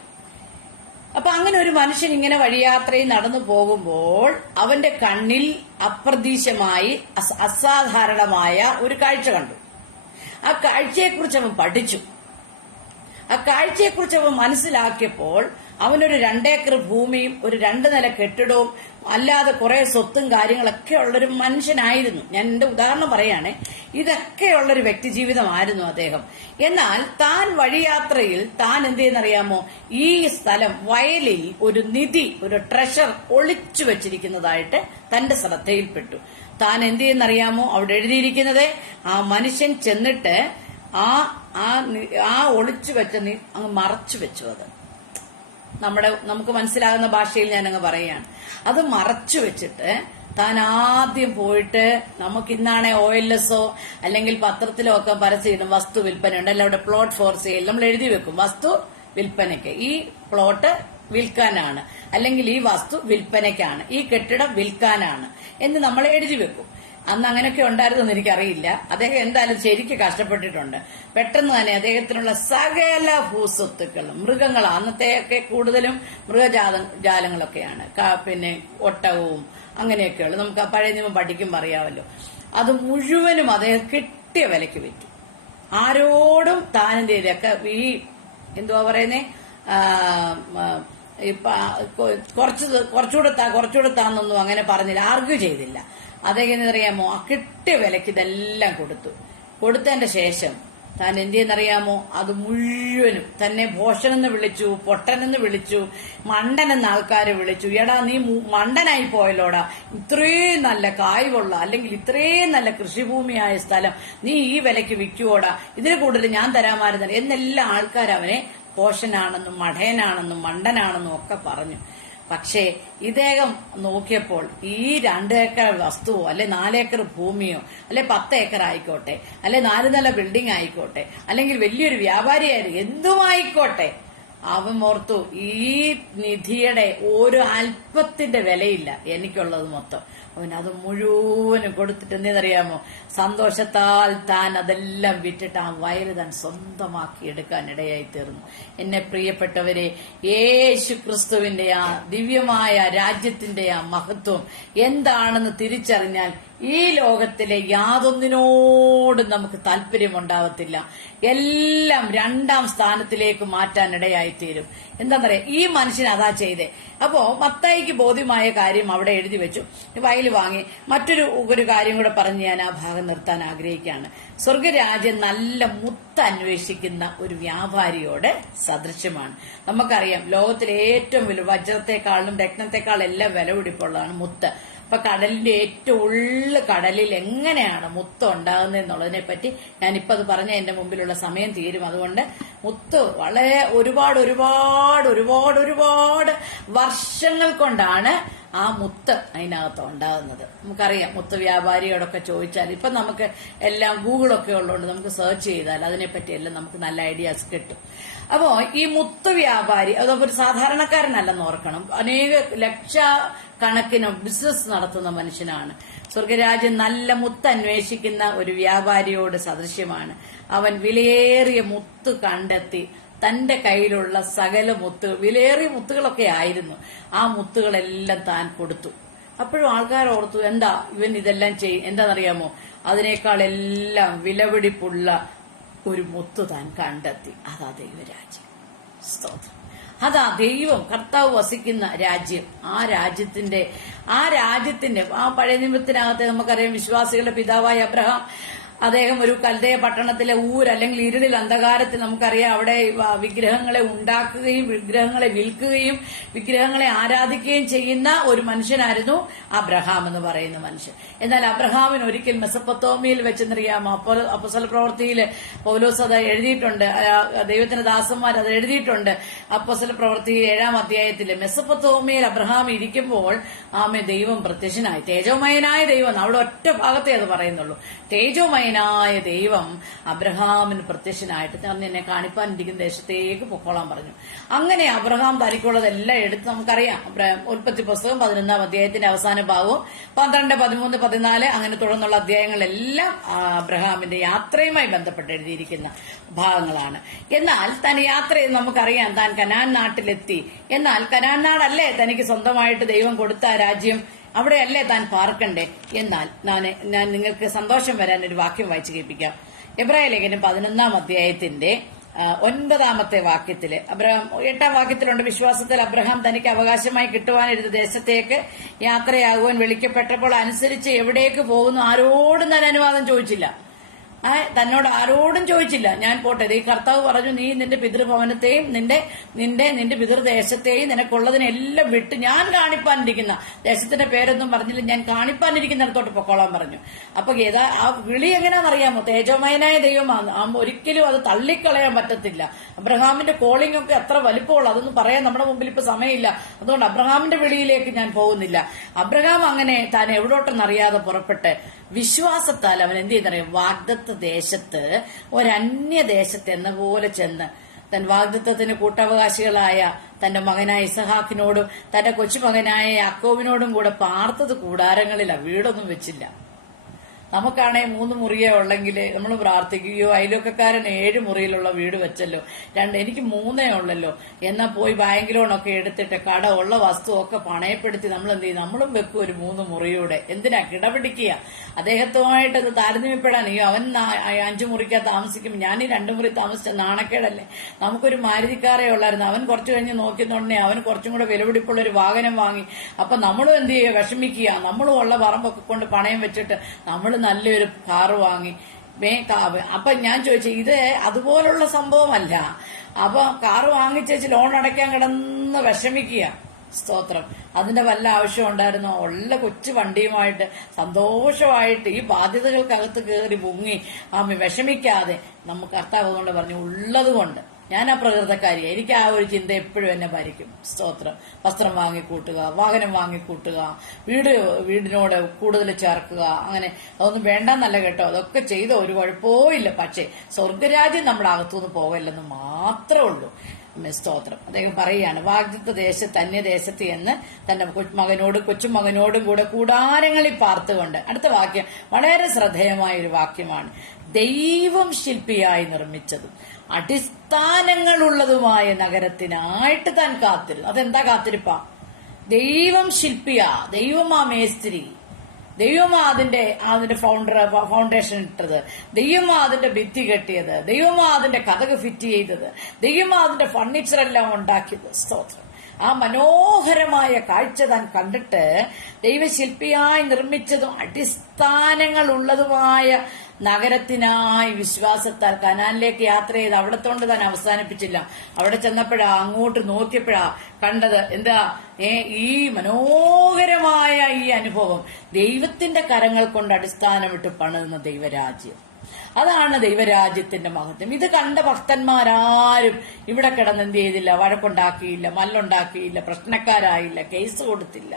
അപ്പൊ അങ്ങനെ ഒരു മനുഷ്യൻ ഇങ്ങനെ വഴിയാത്രയിൽ നടന്നു പോകുമ്പോൾ അവന്റെ കണ്ണിൽ അപ്രതീക്ഷമായി അസാധാരണമായ ഒരു കാഴ്ച കണ്ടു. ആ കാഴ്ചയെക്കുറിച്ച് അവൻ പഠിച്ചു. ആ കാഴ്ചയെക്കുറിച്ച് അവൻ മനസ്സിലാക്കിയപ്പോൾ അവനൊരു 2 ഏക്കർ ഭൂമിയും ഒരു 2 നില കെട്ടിടവും അല്ലാതെ കുറെ സ്വത്തും കാര്യങ്ങളൊക്കെ ഉള്ളൊരു മനുഷ്യനായിരുന്നു. ഞാൻ എന്റെ ഉദാഹരണം പറയാണ്. ഇതൊക്കെയുള്ളൊരു വ്യക്തി ജീവിതമായിരുന്നു അദ്ദേഹം. എന്നാൽ താൻ വഴിയാത്രയിൽ താൻ എന്ത് ചെയ്യുന്നറിയാമോ, ഈ സ്ഥലം വയലിൽ ഒരു നിധി, ഒരു ട്രഷർ ഒളിച്ചു വെച്ചിരിക്കുന്നതായിട്ട് തന്റെ ശ്രദ്ധയിൽപ്പെട്ടു. താൻ എന്ത് ചെയ്യുന്നറിയാമോ, അവിടെ എഴുതിയിരിക്കുന്നത് ആ മനുഷ്യൻ ചെന്നിട്ട് ആ ഒളിച്ചു വെച്ച അങ്ങ് മറച്ചു വെച്ചു. അത് നമുക്ക് മനസ്സിലാകുന്ന ഭാഷയിൽ ഞാനങ്ങ് പറയുകയാണ്. അത് മറച്ചു വെച്ചിട്ട് താൻ ആദ്യം പോയിട്ട്, നമുക്ക് ഇന്നാണെ OLS-ഓ അല്ലെങ്കിൽ പത്രത്തിലോ ഒക്കെ പരസ്യം വസ്തു വിൽപ്പന ഉണ്ടല്ലോ, അവിടെ പ്ലോട്ട് ഫോർ സെയിൽ നമ്മൾ എഴുതി വെക്കും, വസ്തു വിൽപ്പനയ്ക്ക് ഈ പ്ലോട്ട് വിൽക്കാനാണ്, അല്ലെങ്കിൽ ഈ വസ്തു വിൽപ്പനയ്ക്കാണ്, ഈ കെട്ടിടം വിൽക്കാനാണ് എന്ന് നമ്മൾ എഴുതി വെക്കും. അന്ന് അങ്ങനെയൊക്കെ ഉണ്ടായിരുന്നെന്ന് എനിക്കറിയില്ല. അദ്ദേഹം എന്തായാലും ശരിക്ക് കഷ്ടപ്പെട്ടിട്ടുണ്ട്. പെട്ടെന്ന് തന്നെ അദ്ദേഹത്തിനുള്ള സകല ഭൂസ്വത്തുക്കളും, മൃഗങ്ങൾ, അന്നത്തെയൊക്കെ കൂടുതലും മൃഗജാലങ്ങളൊക്കെയാണ്, പിന്നെ ഒട്ടകവും അങ്ങനെയൊക്കെയുള്ളു. നമുക്ക് ആ പഴയ നിയമം പഠിക്കുമ്പോൾ അറിയാമല്ലോ. അത് മുഴുവനും അദ്ദേഹം കിട്ടിയ വിലയ്ക്ക് വിറ്റു. ആരോടും താനെന്തൊക്കെ ഈ എന്തുവാ പറയുന്നേ, കുറച്ചുകൂടെ താന്നൊന്നും അങ്ങനെ പറഞ്ഞില്ല, ആർഗ്യൂ ചെയ്തില്ല. അദ്ദേഹം എന്നറിയാമോ, ആ കിട്ടിയ വിലക്ക് ഇതെല്ലാം കൊടുത്തതിന്റെ ശേഷം താൻ എന്തെന്നറിയാമോ, അത് മുഴുവനും തന്നെ ഭോഷനെന്ന് വിളിച്ചു, പൊട്ടനെന്ന് വിളിച്ചു, മണ്ടനെന്ന് ആൾക്കാരെ വിളിച്ചു. എടാ നീ മണ്ടനായി പോയല്ലോടാ, ഇത്രയും നല്ല കായ്വുള്ള അല്ലെങ്കിൽ ഇത്രയും നല്ല കൃഷിഭൂമിയായ സ്ഥലം നീ ഈ വിലക്ക് വിൽക്കുവോടാ, ഇതിന് കൂടുതൽ ഞാൻ തരാമായിരുന്നു എന്നെല്ലാം ആൾക്കാർ അവനെ ഭോഷനാണെന്നും മഠയനാണെന്നും മണ്ടനാണെന്നും ഒക്കെ പറഞ്ഞു. പക്ഷേ ഇദ്ദേഹം നോക്കിയപ്പോൾ ഈ 2 ഏക്കർ വസ്തുവോ അല്ലെ 4 ഏക്കർ ഭൂമിയോ അല്ലെ 10 ഏക്കർ ആയിക്കോട്ടെ, അല്ലെ 4 നില ബിൽഡിംഗ് ആയിക്കോട്ടെ, അല്ലെങ്കിൽ വലിയൊരു വ്യാപാരിയായിരുന്നു, എന്തുമായിക്കോട്ടെ, അവൻ ഓർത്തു ഈ നിധിയുടെ ഒരു അല്പത്തിന്റെ വിലയില്ല എനിക്കുള്ളത് മൊത്തം. അവൻ അത് മുഴുവനും കൊടുത്തിട്ട് എന്തെന്നറിയാമോ, സന്തോഷത്താൽ താൻ അതെല്ലാം വിറ്റിട്ട് ആ വയല് താൻ സ്വന്തമാക്കി എടുക്കാൻ ഇടയായി തീർന്നു. എന്നെ പ്രിയപ്പെട്ടവരെ, യേശു ക്രിസ്തുവിന്റെ ആ ദിവ്യമായ രാജ്യത്തിന്റെ ആ മഹത്വം എന്താണെന്ന് തിരിച്ചറിഞ്ഞാൽ ഈ ലോകത്തിലെ യാതൊന്നിനോടും നമുക്ക് താല്പര്യമുണ്ടാവത്തില്ല. എല്ലാം 2ാം സ്ഥാനത്തിലേക്ക് മാറ്റാൻ ഇടയായിത്തീരും. എന്താണെന്നറിയാം, ഈ മനുഷ്യൻ അതാ ചെയ്തേ. അപ്പോ മത്തായിക്ക് ബോധ്യമായ കാര്യം അവിടെ എഴുതി വെച്ചു, വയല് വാങ്ങി. മറ്റൊരു കാര്യം കൂടെ പറഞ്ഞ് ഞാൻ ആ ഭാഗം നിർത്താൻ ആഗ്രഹിക്കുകയാണ്. സ്വർഗരാജ്യം നല്ല മുത്ത് അന്വേഷിക്കുന്ന ഒരു വ്യാപാരിയോട് സദൃശ്യമാണ്. നമുക്കറിയാം, ലോകത്തിലെ ഏറ്റവും വലിയ വജ്രത്തെക്കാളും രത്നത്തെക്കാളും എല്ലാം വില പിടിപ്പുള്ളതാണ് മുത്ത്. അപ്പൊ കടലിന്റെ ഏറ്റവും ഉള്ള കടലിൽ എങ്ങനെയാണ് മുത്ത് ഉണ്ടാകുന്നത് എന്നുള്ളതിനെ പറ്റി ഞാനിപ്പോ അത് പറഞ്ഞ എന്റെ മുമ്പിലുള്ള സമയം തീരും. അതുകൊണ്ട് മുത്ത് വളരെ ഒരുപാട് വർഷങ്ങൾ കൊണ്ടാണ് ആ മുത്ത് അതിനകത്ത് ഉണ്ടാകുന്നത്. നമുക്കറിയാം, മുത്ത് വ്യാപാരിയോടൊക്കെ ചോദിച്ചാൽ ഇപ്പൊ നമുക്ക് എല്ലാം ഗൂഗിളൊക്കെ ഉള്ളതുകൊണ്ട് നമുക്ക് സെർച്ച് ചെയ്താൽ അതിനെപ്പറ്റി എല്ലാം നമുക്ക് നല്ല ഐഡിയാസ് കിട്ടും. അപ്പോ ഈ മുത്ത് വ്യാപാരി അതൊരു സാധാരണക്കാരനല്ലെന്ന് ഓർക്കണം, അനേക ലക്ഷക്കണക്കിന് ബിസിനസ് നടത്തുന്ന മനുഷ്യനാണ്. സ്വർഗരാജ്യം നല്ല മുത്ത് അന്വേഷിക്കുന്ന ഒരു വ്യാപാരിയോട് സദൃശ്യമാണ്. അവൻ വിലയേറിയ മുത്ത് കണ്ടെത്തി തന്റെ കയ്യിലുള്ള സകല വിലയേറിയ മുത്തുകളൊക്കെ ആയിരുന്നു, ആ മുത്തുകളെല്ലാം താൻ കൊടുത്തു. അപ്പോഴും ആൾക്കാർ ഓർത്തു, എന്താ ഇവൻ ഇതെല്ലാം ചെയ്യും, എന്താണെന്നറിയാമോ, അതിനേക്കാൾ എല്ലാം വിലപിടിപ്പുള്ള ഒരു മുത്ത് താൻ കണ്ടെത്തി. അതാ ദൈവരാജ്യം. സ്തോത്രം. അതാ ദൈവം കർത്താവ് വസിക്കുന്ന രാജ്യം. ആ രാജ്യത്തിന്റെ ആ പഴയ നിയമത്തിനകത്ത് നമുക്കറിയാം, വിശ്വാസികളുടെ പിതാവായ അബ്രഹാം അദ്ദേഹം ഒരു കൽദയ പട്ടണത്തിലെ അല്ലെങ്കിൽ ഇരുളിൽ അന്ധകാരത്തിൽ നമുക്കറിയാം അവിടെ വിഗ്രഹങ്ങളെ ഉണ്ടാക്കുകയും വിഗ്രഹങ്ങളെ വിൽക്കുകയും വിഗ്രഹങ്ങളെ ആരാധിക്കുകയും ചെയ്യുന്ന ഒരു മനുഷ്യനായിരുന്നു അബ്രഹാം എന്ന് പറയുന്ന മനുഷ്യൻ. എന്നാൽ അബ്രഹാമിന് ഒരിക്കൽ മെസപ്പൊത്തോമിയയിൽ വെച്ചെന്നറിയാമോ, അപ്പോസ്തല പ്രവൃത്തിയിൽ പൗലോസ് അത് എഴുതിയിട്ടുണ്ട്, ദൈവത്തിന്റെ ദാസന്മാർ അത് എഴുതിയിട്ടുണ്ട്. അപ്പോസ്തല പ്രവൃത്തി 7-ാം അധ്യായത്തിൽ മെസപ്പൊത്തോമിയയിൽ അബ്രഹാം ഇരിക്കുമ്പോൾ ദൈവം പ്രത്യക്ഷനായി. തേജോമയനായ ദൈവം, അവിടെ ഒറ്റ ഭാഗത്തേ അത് പറയുന്നുള്ളൂ. തേജോമയനായ ദൈവം അബ്രഹാമിന് പ്രത്യക്ഷനായിട്ട് ഞാൻ നിന്നെ കാണിപ്പാനിരിക്കുന്ന ദേശത്തേക്ക് പൊക്കോളാൻ പറഞ്ഞു. അങ്ങനെ അബ്രഹാം തനിക്കുള്ളതെല്ലാം എടുത്ത്, നമുക്കറിയാം ഉൽപ്പത്തി പുസ്തകം 11-ാം അധ്യായത്തിന്റെ അവസാന ഭാഗവും 12, 13, 14 അങ്ങനെ തുടർന്നുള്ള അധ്യായങ്ങളെല്ലാം അബ്രഹാമിന്റെ യാത്രയുമായി ബന്ധപ്പെട്ട് എഴുതിയിരിക്കുന്ന ഭാഗങ്ങളാണ്. എന്നാൽ താൻ യാത്ര ചെയ്ത് നമുക്കറിയാം, താൻ കനാൻ നാട്ടിലെത്തി. എന്നാൽ കനാൻ നാടല്ലേ തനിക്ക് സ്വന്തമായിട്ട് ദൈവം കൊടുത്ത രാജ്യം, അവിടെയല്ലേ താൻ പാർക്കണ്ടേ? എന്നാൽ ഞാൻ നിങ്ങൾക്ക് സന്തോഷം വരാൻ ഒരു വാക്യം വായിച്ചു കേൾപ്പിക്കാം. എബ്രായ ലേഖനം 11-ാം അധ്യായത്തിന്റെ 9-ാമത്തെ വാക്യത്തില് 8-ാം വാക്യത്തിലുണ്ട്, വിശ്വാസത്തിൽ അബ്രഹാം തനിക്ക് അവകാശമായി കിട്ടുവാനിരുന്ന ദേശത്തേക്ക് യാത്രയാകുവാൻ വിളിക്കപ്പെട്ടപ്പോൾ അനുസരിച്ച് എവിടേക്ക് പോകുന്നു ആരോടും താൻ അനുവാദം ചോദിച്ചില്ല. തന്നോട് ആരോടും ചോദിച്ചില്ല, ഞാൻ പോട്ടെ. ഈ കർത്താവ് പറഞ്ഞു, നീ നിന്റെ പിതൃഭവനത്തെയും നിന്റെ പിതൃദേശത്തെയും നിനക്കുള്ളതിനെല്ലാം വിട്ട് ഞാൻ കാണിപ്പാനിരിക്കുന്ന ദേശത്തിന്റെ പേരൊന്നും പറഞ്ഞില്ല, ഞാൻ കാണിപ്പാനിരിക്കുന്നിടത്തോട്ട് പൊക്കോളാൻ പറഞ്ഞു. അപ്പൊ ആ വിളി എങ്ങനെയാണെന്നറിയാമോ? തേജോമയനായ ദൈവമാണ്. ഒരിക്കലും അത് തള്ളിക്കളയാൻ പറ്റത്തില്ല. അബ്രഹാമിന്റെ കോളിംഗ് ഒക്കെ എത്ര വലിപ്പമുള്ള, അതൊന്നും പറയാൻ നമ്മുടെ മുമ്പിൽ ഇപ്പൊ സമയമില്ല. അതുകൊണ്ട് അബ്രഹാമിന്റെ വിളിയിലേക്ക് ഞാൻ പോകുന്നില്ല. അബ്രഹാം അങ്ങനെ താൻ എവിടോട്ടെന്നറിയാതെ പുറപ്പെട്ട് വിശ്വാസത്താൽ അവൻ എന്ത് ചെയ്യുന്നറിയാം, വാഗ്ദത്ത ദേശത്ത് ഒരന്യദേശത്ത് എന്ന പോലെ ചെന്ന് തൻ വാഗ്ദത്തത്തിന് കൂട്ടവകാശികളായ തന്റെ മകനായ ഇസഹാക്കിനോടും തന്റെ കൊച്ചുമകനായ യാക്കോബിനോടും കൂടെ പാർത്തത് കൂടാരങ്ങളിലാണ്, വീടൊന്നും വെച്ചില്ല. നമുക്കാണെ 3 മുറിയേ ഉള്ളെങ്കിൽ നമ്മൾ പ്രാർത്ഥിക്കുകയോ അയൽവക്കക്കാരൻ 7 മുറിയിലുള്ള വീട് വെച്ചല്ലോ, എനിക്ക് 3 ഉള്ളല്ലോ, എന്നാൽ പോയി ബാങ്ക് ലോണൊക്കെ എടുത്തിട്ട് കട ഉള്ള വസ്തുവൊക്കെ പണയപ്പെടുത്തി നമ്മൾ എന്ത് ചെയ്യും, നമ്മളും വെക്കും ഒരു 3 മുറിയൂടെ. എന്തിനാ കിടപിടിക്കുക? അദ്ദേഹത്തുമായിട്ട് അത് താരതമ്യപ്പെടാൻ, അവൻ 5 മുറിക്കാ താമസിക്കും, ഞാൻ ഈ 2 മുറി താമസിച്ച നാണക്കേടല്ലേ? നമുക്കൊരു മാരുതിക്കാറേ ഉള്ളായിരുന്നു, അവൻ കുറച്ചു കഴിഞ്ഞ് നോക്കിയെന്നുടനെ അവൻ കുറച്ചും കൂടെ വിലപിടിപ്പുള്ള ഒരു വാഹനം വാങ്ങി. അപ്പൊ നമ്മളും എന്ത് ചെയ്യുക, വിഷമിക്കുക. നമ്മളും ഉള്ള പറമ്പൊക്കെ കൊണ്ട് പണയം വെച്ചിട്ട് നമ്മൾ നല്ലൊരു കാറ് വാങ്ങി. അപ്പൊ ഞാൻ ചോദിച്ചു, ഇത് അതുപോലുള്ള സംഭവമല്ല. അപ്പൊ കാറ് വാങ്ങിച്ചേച്ച് ലോൺ അടയ്ക്കാൻ കിടന്ന് വിഷമിക്കുക. സ്തോത്രം. അതിന്റെ വല്ല ആവശ്യം ഉണ്ടായിരുന്നോ? ഉള്ള കൊച്ചു വണ്ടിയുമായിട്ട് സന്തോഷമായിട്ട് ഈ ബാധ്യതകൾക്കകത്ത് കയറി മുങ്ങി വിഷമിക്കാതെ നമുക്ക് കർത്താവ് കൊണ്ട് പറഞ്ഞു, ഉള്ളത് കൊണ്ട്. ഞാൻ ആ പ്രകൃതക്കാരിയാണ്, എനിക്ക് ആ ഒരു ചിന്ത എപ്പോഴും എന്നെ ഭരിക്കും. സ്തോത്രം. വസ്ത്രം വാങ്ങിക്കൂട്ടുക, വാഹനം വാങ്ങിക്കൂട്ടുക, വീടിനോട് കൂടുതൽ ചേർക്കുക, അങ്ങനെ അതൊന്നും വേണ്ടെന്നല്ല കേട്ടോ, അതൊക്കെ ചെയ്ത ഒരു കുഴപ്പവും ഇല്ല. പക്ഷേ സ്വർഗരാജ്യം നമ്മുടെ അകത്തുനിന്ന് പോകല്ലെന്ന് മാത്രമേ ഉള്ളൂ. സ്തോത്രം. അദ്ദേഹം പറയുകയാണ്, വാഗ്ദത്ത ദേശത്ത് അന്യദേശത്ത് എന്ന് തന്റെ കൊച്ചുമകനോടും കൂടെ കൂടാരങ്ങളിൽ പാർത്തുകൊണ്ട്. അടുത്ത വാക്യം വളരെ ശ്രദ്ധേയമായ ഒരു വാക്യമാണ്. ദൈവം ശില്പിയായി നിർമ്മിച്ചതും അടിസ്ഥാനങ്ങളുള്ളതുമായ നഗരത്തിനായിട്ട് താൻ കാത്തിരുന്നു. അതെന്താ കാത്തിരിപ്പാ? ദൈവം ശില്പിയാ, ദൈവമാ മേസ്ത്രി, ദൈവമാ അതിന്റെ ഫൗണ്ടേഷൻ ഇട്ടത്, ദൈവമാ അതിന്റെ ഭിത്തി കെട്ടിയത്, ദൈവമാ അതിന്റെ കതക് ഫിറ്റ് ചെയ്തത്, ദൈവമാ അതിന്റെ ഫർണിച്ചർ എല്ലാം ഉണ്ടാക്കിയത്. സ്തോത്രം. ആ മനോഹരമായ കാഴ്ച താൻ കണ്ടിട്ട് ദൈവശില്പിയായി നിർമ്മിച്ചതും അടിസ്ഥാനങ്ങൾ ഉള്ളതുമായ നഗരത്തിനായി വിശ്വാസത്താൽ കനാനിലേക്ക് യാത്ര ചെയ്ത് അവിടത്തോണ്ട് താൻ അവസാനിപ്പിച്ചില്ല. അവിടെ ചെന്നപ്പോഴാ, അങ്ങോട്ട് നോക്കിയപ്പോഴാ കണ്ടത് എന്താ? ഈ മനോഹരമായ ഈ അനുഭവം, ദൈവത്തിന്റെ കരങ്ങൾ കൊണ്ട് അടിസ്ഥാനമിട്ട് പണിതുന്ന ദൈവരാജ്യം. അതാണ് ദൈവരാജ്യത്തിന്റെ മഹത്വം. ഇത് കണ്ട ഭക്തന്മാരാരും ഇവിടെ കിടന്ന് എന്ത് ചെയ്തില്ല, വഴക്കുണ്ടാക്കിയില്ല, മല്ലുണ്ടാക്കിയില്ല, പ്രശ്നക്കാരായില്ല, കേസ് കൊടുത്തില്ല,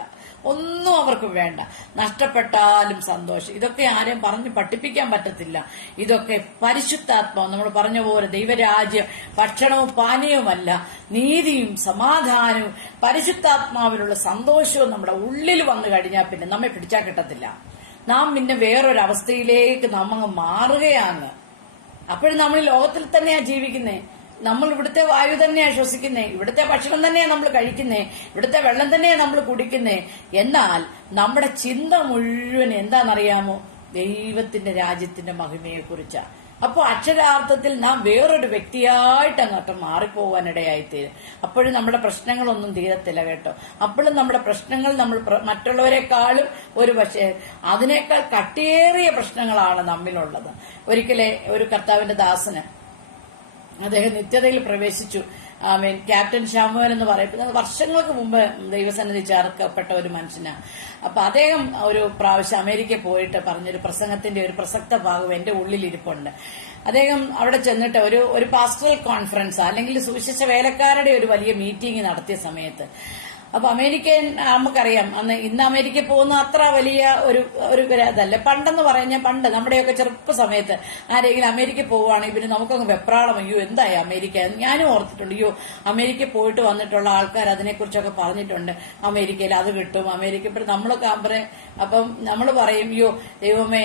ഒന്നും അവർക്ക് വേണ്ട. നഷ്ടപ്പെട്ടാലും സന്തോഷം. ഇതൊക്കെ ആരെയും പറഞ്ഞ് പഠിപ്പിക്കാൻ പറ്റത്തില്ല. ഇതൊക്കെ പരിശുദ്ധാത്മാവ്, നമ്മൾ പറഞ്ഞ പോലെ ദൈവരാജ്യം ഭക്ഷണവും പാനീയവുമല്ല, നീതിയും സമാധാനവും പരിശുദ്ധാത്മാവിലുള്ള സന്തോഷവും നമ്മുടെ ഉള്ളിൽ വന്നു കഴിഞ്ഞാൽ പിന്നെ നമ്മെ പിടിച്ചാൽ കിട്ടത്തില്ല. നാം പിന്നെ വേറൊരവസ്ഥയിലേക്ക് നാം അങ്ങ് മാറുകയാണ്. അപ്പോഴും നമ്മൾ ലോകത്തിൽ തന്നെയാ ജീവിക്കുന്നേ, നമ്മൾ ഇവിടുത്തെ വായു തന്നെയാ ശ്വസിക്കുന്നേ, ഇവിടുത്തെ ഭക്ഷണം തന്നെയാ നമ്മൾ കഴിക്കുന്നേ, ഇവിടുത്തെ വെള്ളം തന്നെയാ നമ്മൾ കുടിക്കുന്നേ. എന്നാൽ നമ്മുടെ ചിന്ത മുഴുവൻ എന്താണെന്നറിയാമോ? ദൈവത്തിന്റെ രാജ്യത്തിന്റെ മഹിമയെ കുറിച്ചാ. അപ്പോൾ അക്ഷരാർത്ഥത്തിൽ നാം വേറൊരു വ്യക്തിയായിട്ട് അങ്ങോട്ട് മാറിപ്പോവാനിടയായിത്തീരും. അപ്പോഴും നമ്മുടെ പ്രശ്നങ്ങളൊന്നും തീരത്തില്ല കേട്ടോ. അപ്പോഴും നമ്മുടെ പ്രശ്നങ്ങൾ നമ്മൾ മറ്റുള്ളവരെക്കാളും പക്ഷേ അതിനേക്കാൾ കട്ടിയേറിയ പ്രശ്നങ്ങളാണ് നമ്മിലുള്ളത്. ഒരിക്കലെ ഒരു കർത്താവിന്റെ ദാസന്, അദ്ദേഹം നിത്യതയിൽ പ്രവേശിച്ചു. ക്യാപ്റ്റൻ ഷാമുവൻ എന്ന് പറയപ്പെടുന്നത് വർഷങ്ങൾക്ക് മുമ്പ് ദൈവസന്നിധി ചേർക്കപ്പെട്ട ഒരു മനുഷ്യനാണ്. അപ്പൊ അദ്ദേഹം ഒരു പ്രാവശ്യം അമേരിക്കയിൽ പോയിട്ട് പറഞ്ഞൊരു പ്രസംഗത്തിന്റെ ഒരു പ്രസക്ത ഭാഗം എന്റെ ഉള്ളിലിരിപ്പുണ്ട്. അദ്ദേഹം അവിടെ ചെന്നിട്ട് ഒരു പാസ്റ്ററൽ കോൺഫറൻസ് അല്ലെങ്കിൽ സുവിശേഷ വേലക്കാരുടെ ഒരു വലിയ മീറ്റിംഗ് നടത്തിയ സമയത്ത്, അപ്പൊ അമേരിക്കൻ നമുക്കറിയാം, ഇന്ന് അമേരിക്കയിൽ പോകുന്ന അത്ര വലിയ ഒരു ഇതല്ല. പണ്ടെന്ന് പറഞ്ഞാൽ പണ്ട് നമ്മുടെയൊക്കെ ചെറുപ്പ സമയത്ത് ആരെങ്കിലും അമേരിക്കയിൽ പോവുകയാണെങ്കിൽ പിന്നെ നമുക്കങ്ങ് വെപ്രാളം, അയ്യോ എന്തായി അമേരിക്ക. ഞാനും ഓർത്തിട്ടുണ്ട്, അയ്യോ അമേരിക്കയിൽ പോയിട്ട് വന്നിട്ടുള്ള ആൾക്കാർ അതിനെക്കുറിച്ചൊക്കെ പറഞ്ഞിട്ടുണ്ട്, അമേരിക്കയിൽ അത് കിട്ടും, അമേരിക്ക നമ്മളൊക്കെ അപ്പം നമ്മൾ പറയും, അയ്യോ ദൈവമേ,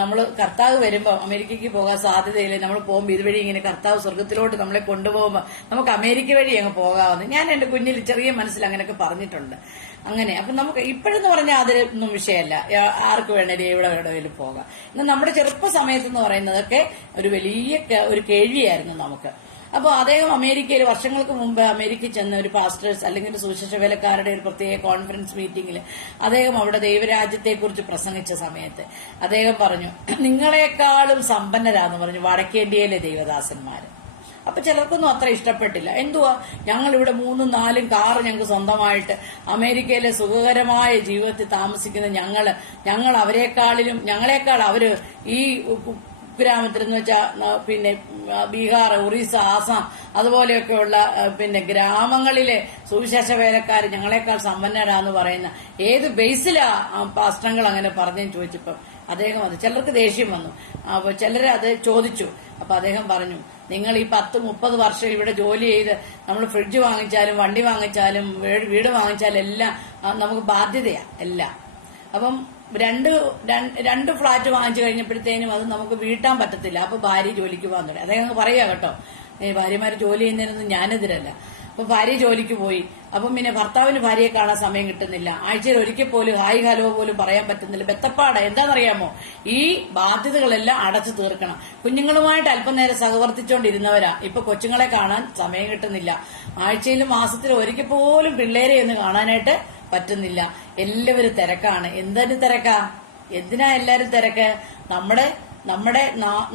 നമ്മൾ കർത്താവ് വരുമ്പോ അമേരിക്കയ്ക്ക് പോകാൻ സാധ്യതയില്ല, നമ്മൾ പോകുമ്പോൾ ഇതുവഴി ഇങ്ങനെ കർത്താവ് സ്വർഗത്തിലോട്ട് നമ്മളെ കൊണ്ടുപോകുമ്പോൾ നമുക്ക് അമേരിക്ക വഴി അങ്ങ് പോകാമെന്ന് ഞാൻ എന്റെ കുഞ്ഞിൽ ചെറിയ മനസ്സിൽ അങ്ങനെയൊക്കെ പറഞ്ഞിട്ടുണ്ട്. അങ്ങനെ അപ്പൊ നമുക്ക് ഇപ്പോഴെന്ന് പറഞ്ഞാൽ അതൊന്നും വിഷയമല്ല, ആർക്ക് വേണേലും എവിടെ വേണമെങ്കിലും പോകാം. എന്നാൽ നമ്മുടെ ചെറുപ്പ സമയത്തെന്ന് പറയുന്നതൊക്കെ ഒരു വലിയ ഒരു കേൾവിയായിരുന്നു നമുക്ക്. അപ്പോൾ അദ്ദേഹം അമേരിക്കയിൽ വർഷങ്ങൾക്ക് മുമ്പ് അമേരിക്കയിൽ ചെന്ന ഒരു പാസ്റ്റേഴ്സ് അല്ലെങ്കിൽ ഒരു സുവിശേഷ വേലക്കാരുടെ ഒരു പ്രത്യേക കോൺഫറൻസ് മീറ്റിംഗിൽ അദ്ദേഹം അവിടെ ദൈവരാജ്യത്തെക്കുറിച്ച് പ്രസംഗിച്ച സമയത്ത് അദ്ദേഹം പറഞ്ഞു, നിങ്ങളെക്കാളും സമ്പന്നരാന്ന് പറഞ്ഞു വടക്കേന്ത്യയിലെ ദൈവദാസന്മാര്. അപ്പൊ ചിലർക്കൊന്നും അത്ര ഇഷ്ടപ്പെട്ടില്ല. എന്തുവാ, ഞങ്ങൾ ഇവിടെ 3-4 കാറ് ഞങ്ങൾക്ക് സ്വന്തമായിട്ട് അമേരിക്കയിലെ സുഖകരമായ ജീവിതത്തിൽ താമസിക്കുന്ന ഞങ്ങൾ ഞങ്ങളെക്കാൾ അവര് ഈ കുഗ്രാമത്തിലെന്ന് വെച്ചാൽ പിന്നെ ബീഹാർ, ഒറീസ, ആസാം അതുപോലെയൊക്കെയുള്ള പിന്നെ ഗ്രാമങ്ങളിലെ സുവിശേഷ വേലക്കാർ ഞങ്ങളെക്കാൾ സമ്പന്നരാന്ന് പറയുന്ന ഏത് ബേസിലാ പാസ്റ്റങ്ങൾ അങ്ങനെ പറഞ്ഞെന്ന് ചോദിച്ചപ്പോൾ അദ്ദേഹം വന്നു. ചിലർക്ക് ദേഷ്യം വന്നു. അപ്പൊ ചിലര് അത് ചോദിച്ചു. അപ്പൊ അദ്ദേഹം പറഞ്ഞു, നിങ്ങൾ ഈ 10-30 വർഷം ഇവിടെ ജോലി ചെയ്ത് നമ്മൾ ഫ്രിഡ്ജ് വാങ്ങിച്ചാലും വണ്ടി വാങ്ങിച്ചാലും വീട് വാങ്ങിച്ചാലും എല്ലാം നമുക്ക് ബാധ്യതയാ എല്ലാം. അപ്പം രണ്ട് ഫ്ളാറ്റ് വാങ്ങിച്ചു കഴിഞ്ഞപ്പോഴത്തേനും അത് നമുക്ക് വീട്ടാൻ പറ്റത്തില്ല. അപ്പൊ ഭാര്യ ജോലിക്ക് പോകാൻ തുടങ്ങി. അദ്ദേഹം പറയാ കേട്ടോ, ഭാര്യമാര് ജോലി ചെയ്യുന്നതിനൊന്നും ഞാനെതിരല്ല. അപ്പൊ ഭാര്യ ജോലിക്ക് പോയി. അപ്പം പിന്നെ ഭർത്താവിന് ഭാര്യയെ കാണാൻ സമയം കിട്ടുന്നില്ല. ആഴ്ചയിൽ ഒരിക്കൽ പോലും ഹായ് ഹലോ പോലും പറയാൻ പറ്റുന്നില്ല. ബെത്തപ്പാട് എന്താണെന്നറിയാമോ? ഈ ബാധ്യതകളെല്ലാം അടച്ചു തീർക്കണം. കുഞ്ഞുങ്ങളുമായിട്ട് അല്പനേരം സഹവർത്തിച്ചുകൊണ്ടിരുന്നവരാ ഇപ്പൊ കൊച്ചുങ്ങളെ കാണാൻ സമയം കിട്ടുന്നില്ല. ആഴ്ചയിലും മാസത്തിലും ഒരിക്കൽ പോലും പിള്ളേരെ ഒന്ന് കാണാനായിട്ട് പറ്റുന്നില്ല. എല്ലാവരും തിരക്കാണ്. എന്തൊരു തിരക്കാ? എന്തിനാ എല്ലാരും തിരക്ക്?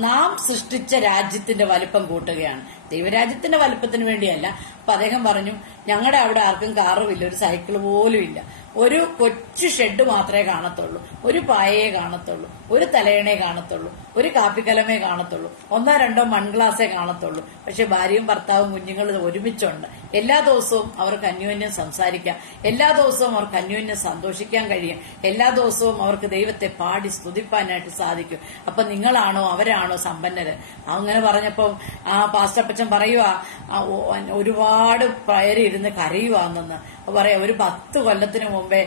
നാം സൃഷ്ടിച്ച രാജ്യത്തിന്റെ വലിപ്പം കൂട്ടുകയാണ്. ദൈവരാജ്യത്തിന്റെ വലിപ്പത്തിന് വേണ്ടിയല്ല. അപ്പൊ അദ്ദേഹം പറഞ്ഞു, ഞങ്ങളുടെ അവിടെ ആർക്കും കാറുമില്ല, ഒരു സൈക്കിൾ പോലും ഇല്ല. ഒരു കൊച്ചു ഷെഡ് മാത്രമേ കാണത്തുള്ളൂ, ഒരു പായയെ കാണത്തുള്ളൂ, ഒരു തലയണേ കാണത്തുള്ളൂ, ഒരു കാപ്പിക്കലമേ കാണത്തുള്ളൂ, 1-2 മൺഗ്ലാസേ കാണത്തുള്ളൂ. പക്ഷെ ഭാര്യയും ഭർത്താവും കുഞ്ഞുങ്ങളും ഒരുമിച്ചുണ്ട്. എല്ലാ ദിവസവും അവർക്ക് അന്യോന്യം സംസാരിക്കാം, എല്ലാ ദിവസവും അവർക്ക് അന്യോന്യം സന്തോഷിക്കാൻ കഴിയും, എല്ലാ ദിവസവും അവർക്ക് ദൈവത്തെ പാടി സ്തുതിപ്പാനായിട്ട് സാധിക്കും. അപ്പൊ നിങ്ങളാണോ അവരാണോ സമ്പന്നര്? അങ്ങനെ പറഞ്ഞപ്പോ ആ പാസ്റ്റപ്പച്ചൻ പറയുവാ, ഒരുപാട് പേര് ഇരുന്ന് കരയുവാന്നെന്ന് പറയാ. ഒരു 10 കൊല്ലത്തിന് മുമ്പേ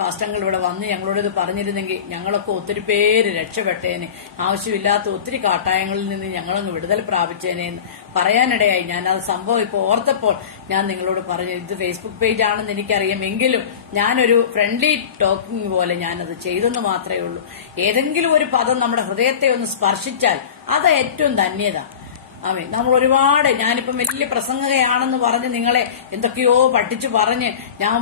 പാസ്റ്റങ്ങൾ ഇവിടെ വന്ന് ഞങ്ങളോട് ഇത് പറഞ്ഞിരുന്നെങ്കിൽ ഞങ്ങളൊക്കെ ഒത്തിരി പേര് രക്ഷപ്പെട്ടേനെ, ആവശ്യമില്ലാത്ത ഒത്തിരി കാട്ടായങ്ങളിൽ നിന്ന് ഞങ്ങളങ്ങ് വിടുതൽ പ്രാപിച്ചേനെ എന്ന് പറയാനിടയായി. ഞാൻ അത് സംഭവം ഇപ്പൊ ഓർത്തപ്പോൾ ഞാൻ നിങ്ങളോട് പറഞ്ഞു. ഇത് ഫേസ്ബുക്ക് പേജ് ആണെന്ന് എനിക്കറിയാം, എങ്കിലും ഞാനൊരു ഫ്രണ്ട്ലി ടോക്കിംഗ് പോലെ ഞാനത് ചെയ്തെന്ന് മാത്രമേ ഉള്ളൂ. ഏതെങ്കിലും ഒരു പദം നമ്മുടെ ഹൃദയത്തെ ഒന്ന് സ്പർശിച്ചാൽ അത് ഏറ്റവും ധന്യത. ആമേ. നമ്മൾ ഒരുപാട്, ഞാനിപ്പം വലിയ പ്രസംഗകയാണെന്ന് പറഞ്ഞ് നിങ്ങളെ എന്തൊക്കെയോ പഠിച്ചു പറഞ്ഞ് ഞാൻ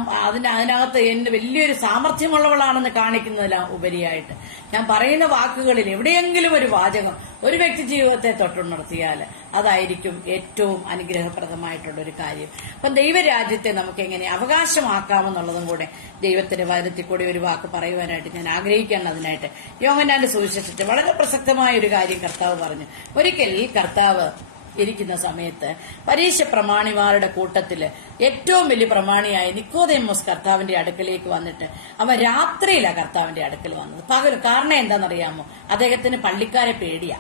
അതിനകത്ത് എന്റെ വലിയൊരു സാമർഥ്യമുള്ളവളാണെന്ന് കാണിക്കുന്നതില ഉപരിയായിട്ട് ഞാൻ പറയുന്ന വാക്കുകളിൽ എവിടെയെങ്കിലും ഒരു വാചകം ഒരു വ്യക്തി ജീവിതത്തെ തൊട്ടുണർത്തിയാൽ അതായിരിക്കും ഏറ്റവും അനുഗ്രഹപ്രദമായിട്ടുള്ള ഒരു കാര്യം. അപ്പം ദൈവരാജ്യത്തെ നമുക്ക് എങ്ങനെ അവകാശമാക്കാമെന്നുള്ളതും കൂടെ ദൈവത്തിന്റെ വചനത്തിൽ കൂടി ഒരു വാക്ക് പറയുവാനായിട്ട് ഞാൻ ആഗ്രഹിക്കുകയാണ്. അതിനായിട്ട് യോഹന്നാന്റെ സുവിശേഷത്തിൽ വളരെ പ്രസക്തമായ ഒരു കാര്യം കർത്താവ് പറഞ്ഞു. ഒരിക്കൽ കർത്താവ് ഇരിക്കുന്ന സമയത്ത് പരീശ പ്രമാണിമാരുടെ കൂട്ടത്തില് ഏറ്റവും വലിയ പ്രമാണിയായ നിക്കോദേമോസ് കർത്താവിന്റെ അടുക്കലേക്ക് വന്നിട്ട് അവൻ രാത്രിയിലാണ് കർത്താവിന്റെ അടുക്കൽ വന്നത്. പകല്. കാരണം എന്താണെന്നറിയാമോ? അദ്ദേഹത്തിന് പള്ളിക്കാരെ പേടിയാ,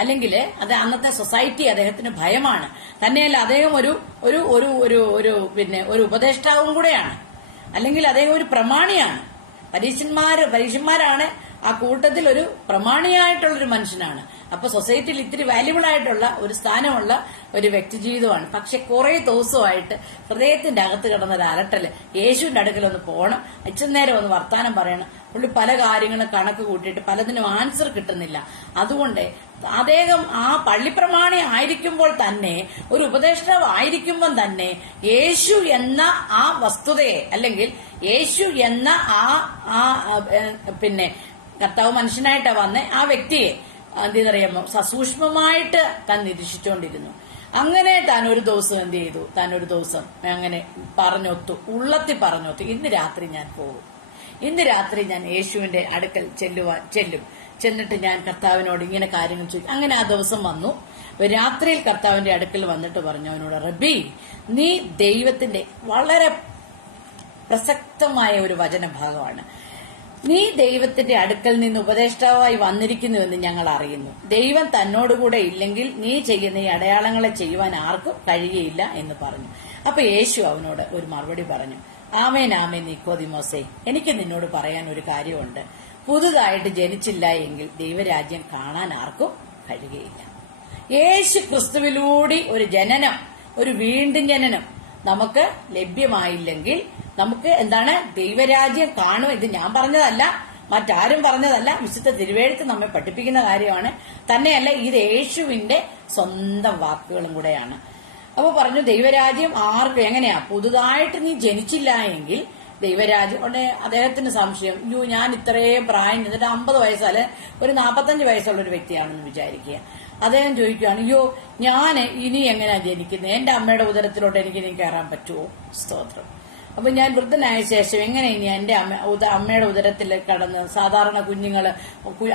അല്ലെങ്കിൽ അത് അന്നത്തെ സൊസൈറ്റി അദ്ദേഹത്തിന് ഭയമാണ്. തന്നെയല്ല, അദ്ദേഹം ഒരു ഉപദേഷ്ടാവും കൂടെയാണ്, അല്ലെങ്കിൽ അദ്ദേഹം ഒരു പ്രമാണിയാണ്. പരീശന്മാരാണ് ആ കൂട്ടത്തിൽ ഒരു പ്രമാണിയായിട്ടുള്ളൊരു മനുഷ്യനാണ്. അപ്പൊ സൊസൈറ്റിയിൽ ഇത്തിരി വാല്യുബിൾ ആയിട്ടുള്ള ഒരു സ്ഥാനമുള്ള ഒരു വ്യക്തി ജീവിതമാണ്. പക്ഷെ കുറെ ദിവസമായിട്ട് ഹൃദയത്തിന്റെ അകത്ത് കിടന്ന ഒരു അലട്ടല്, യേശുവിന്റെ അടുക്കലൊന്ന് പോകണം, അച്ഛനേരം ഒന്ന് വർത്താനം പറയണം. പുള്ളി പല കാര്യങ്ങളും കണക്ക് കൂട്ടിയിട്ട് പലതിനും ആൻസർ കിട്ടുന്നില്ല. അതുകൊണ്ട് അദ്ദേഹം ആ പള്ളിപ്രമാണി ആയിരിക്കുമ്പോൾ തന്നെ, ഒരു ഉപദേഷ്ടാവ് ആയിരിക്കുമ്പോൾ തന്നെ, യേശു എന്ന ആ വസ്തുതയെ, അല്ലെങ്കിൽ യേശു എന്ന പിന്നെ കർത്താവ് മനുഷ്യനായിട്ടാ വന്നേ ആ വ്യക്തിയെ എന്തെന്നറിയാമോ, സസൂക്ഷ്മമായിട്ട് താൻ നിരീക്ഷിച്ചുകൊണ്ടിരുന്നു. അങ്ങനെ താൻ ഒരു ദിവസം എന്ത് ചെയ്തു? താൻ ഒരു ദിവസം അങ്ങനെ ഉള്ളത്തി പറഞ്ഞൊത്തു, ഇന്ന് രാത്രി ഞാൻ പോകും, ഇന്ന് രാത്രി ഞാൻ യേശുവിന്റെ അടുക്കൽ ചെല്ലും, ചെന്നിട്ട് ഞാൻ കർത്താവിനോട് ഇങ്ങനെ കാര്യങ്ങൾ ചോദിക്കും. അങ്ങനെ ആ ദിവസം വന്നു. രാത്രിയിൽ കർത്താവിന്റെ അടുക്കൽ വന്നിട്ട് പറഞ്ഞു അവനോട്, റബ്ബി, നീ ദൈവത്തിന്റെ വളരെ പ്രസക്തമായ ഒരു വചനഭാഗമാണ്. നീ ദൈവത്തിന്റെ അടുക്കൽ നിന്ന് ഉപദേഷ്ടാവായി വന്നിരിക്കുന്നുവെന്ന് ഞങ്ങൾ അറിയുന്നു. ദൈവം തന്നോടുകൂടെ ഇല്ലെങ്കിൽ നീ ചെയ്യുന്ന ഈ അടയാളങ്ങളെ ചെയ്യുവാൻ ആർക്കും കഴിയുകയില്ല എന്ന് പറഞ്ഞു. അപ്പൊ യേശു അവനോട് ഒരു മറുപടി പറഞ്ഞു, ആമേൻ ആമേൻ നിക്കോദിമോസേ, എനിക്ക് നിന്നോട് പറയാൻ ഒരു കാര്യമുണ്ട്. പുതുതായിട്ട് ജനിച്ചില്ല എങ്കിൽ ദൈവരാജ്യം കാണാൻ ആർക്കും കഴിയുകയില്ല. യേശു ക്രിസ്തുവിലൂടെ ഒരു ജനനം, ഒരു വീണ്ടും ജനനം നമുക്ക് ലഭ്യമായില്ലെങ്കിൽ നമുക്ക് എന്താണ്? ദൈവരാജ്യം കാണും. ഇത് ഞാൻ പറഞ്ഞതല്ല, മറ്റാരും പറഞ്ഞതല്ല, വിശുദ്ധ തിരുവെഴുത്ത് നമ്മെ പഠിപ്പിക്കുന്ന കാര്യമാണ്. തന്നെയല്ല, ഇത് യേശുവിന്റെ സ്വന്തം വാക്കുകളും കൂടെയാണ്. അപ്പൊ പറഞ്ഞു, ദൈവരാജ്യം ആർക്കും എങ്ങനെയാ? പുതുതായിട്ട് നീ ജനിച്ചില്ല എങ്കിൽ ദൈവരാജ്യം. ഉടനെ അദ്ദേഹത്തിന് സംശയം, ഞാൻ ഇത്രയും പ്രായം, എന്നിട്ട് 50 വയസ്സല്ല ഒരു 45 വയസ്സുള്ള ഒരു വ്യക്തിയാണെന്ന് വിചാരിക്കുക. അദ്ദേഹം ചോദിക്കുകയാണ്, ഞാൻ ഇനി എങ്ങനെയാ ജനിക്കുന്നത്? എന്റെ അമ്മയുടെ ഉദരത്തിലോട്ട് എനിക്ക് ഇനി കയറാൻ പറ്റുമോ? സ്തോത്രം. അപ്പൊ ഞാൻ വൃദ്ധനായ ശേഷം എങ്ങനെ ഇനി എന്റെ അമ്മയുടെ ഉദരത്തിൽ കടന്ന് സാധാരണ കുഞ്ഞുങ്ങള്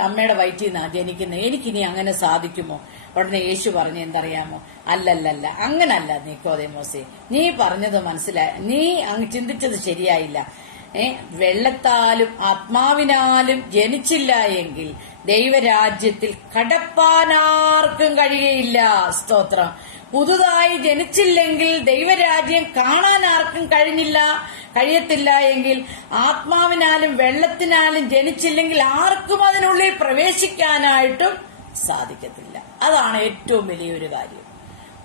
അമ്മയുടെ വയറ്റിൽ നിന്നാണ് ജനിക്കുന്നത്, എനിക്കിനി അങ്ങനെ സാധിക്കുമോ? ഉടനെ യേശു പറഞ്ഞു, എന്തറിയാമോ, അല്ലല്ലല്ല, അങ്ങനല്ല നിക്കോദേമോസേ, നീ പറഞ്ഞത് മനസ്സിലായി, നീ അങ്ങ് ചിന്തിച്ചത് ശരിയായില്ല. വെള്ളത്താലും ആത്മാവിനാലും ജനിച്ചില്ല എങ്കിൽ ദൈവരാജ്യത്തിൽ കടപ്പാനാർക്കും കഴിയയില്ല. സ്തോത്രം. പുതുതായി ജനിച്ചില്ലെങ്കിൽ ദൈവരാജ്യം കാണാൻ ആർക്കും കഴിയത്തില്ല എങ്കിൽ ആത്മാവിനാലും വെള്ളത്തിനാലും ജനിച്ചില്ലെങ്കിൽ ആർക്കും അതിനുള്ളിൽ പ്രവേശിക്കാനായിട്ടും സാധിക്കത്തില്ല. അതാണ് ഏറ്റവും വലിയൊരു കാര്യം.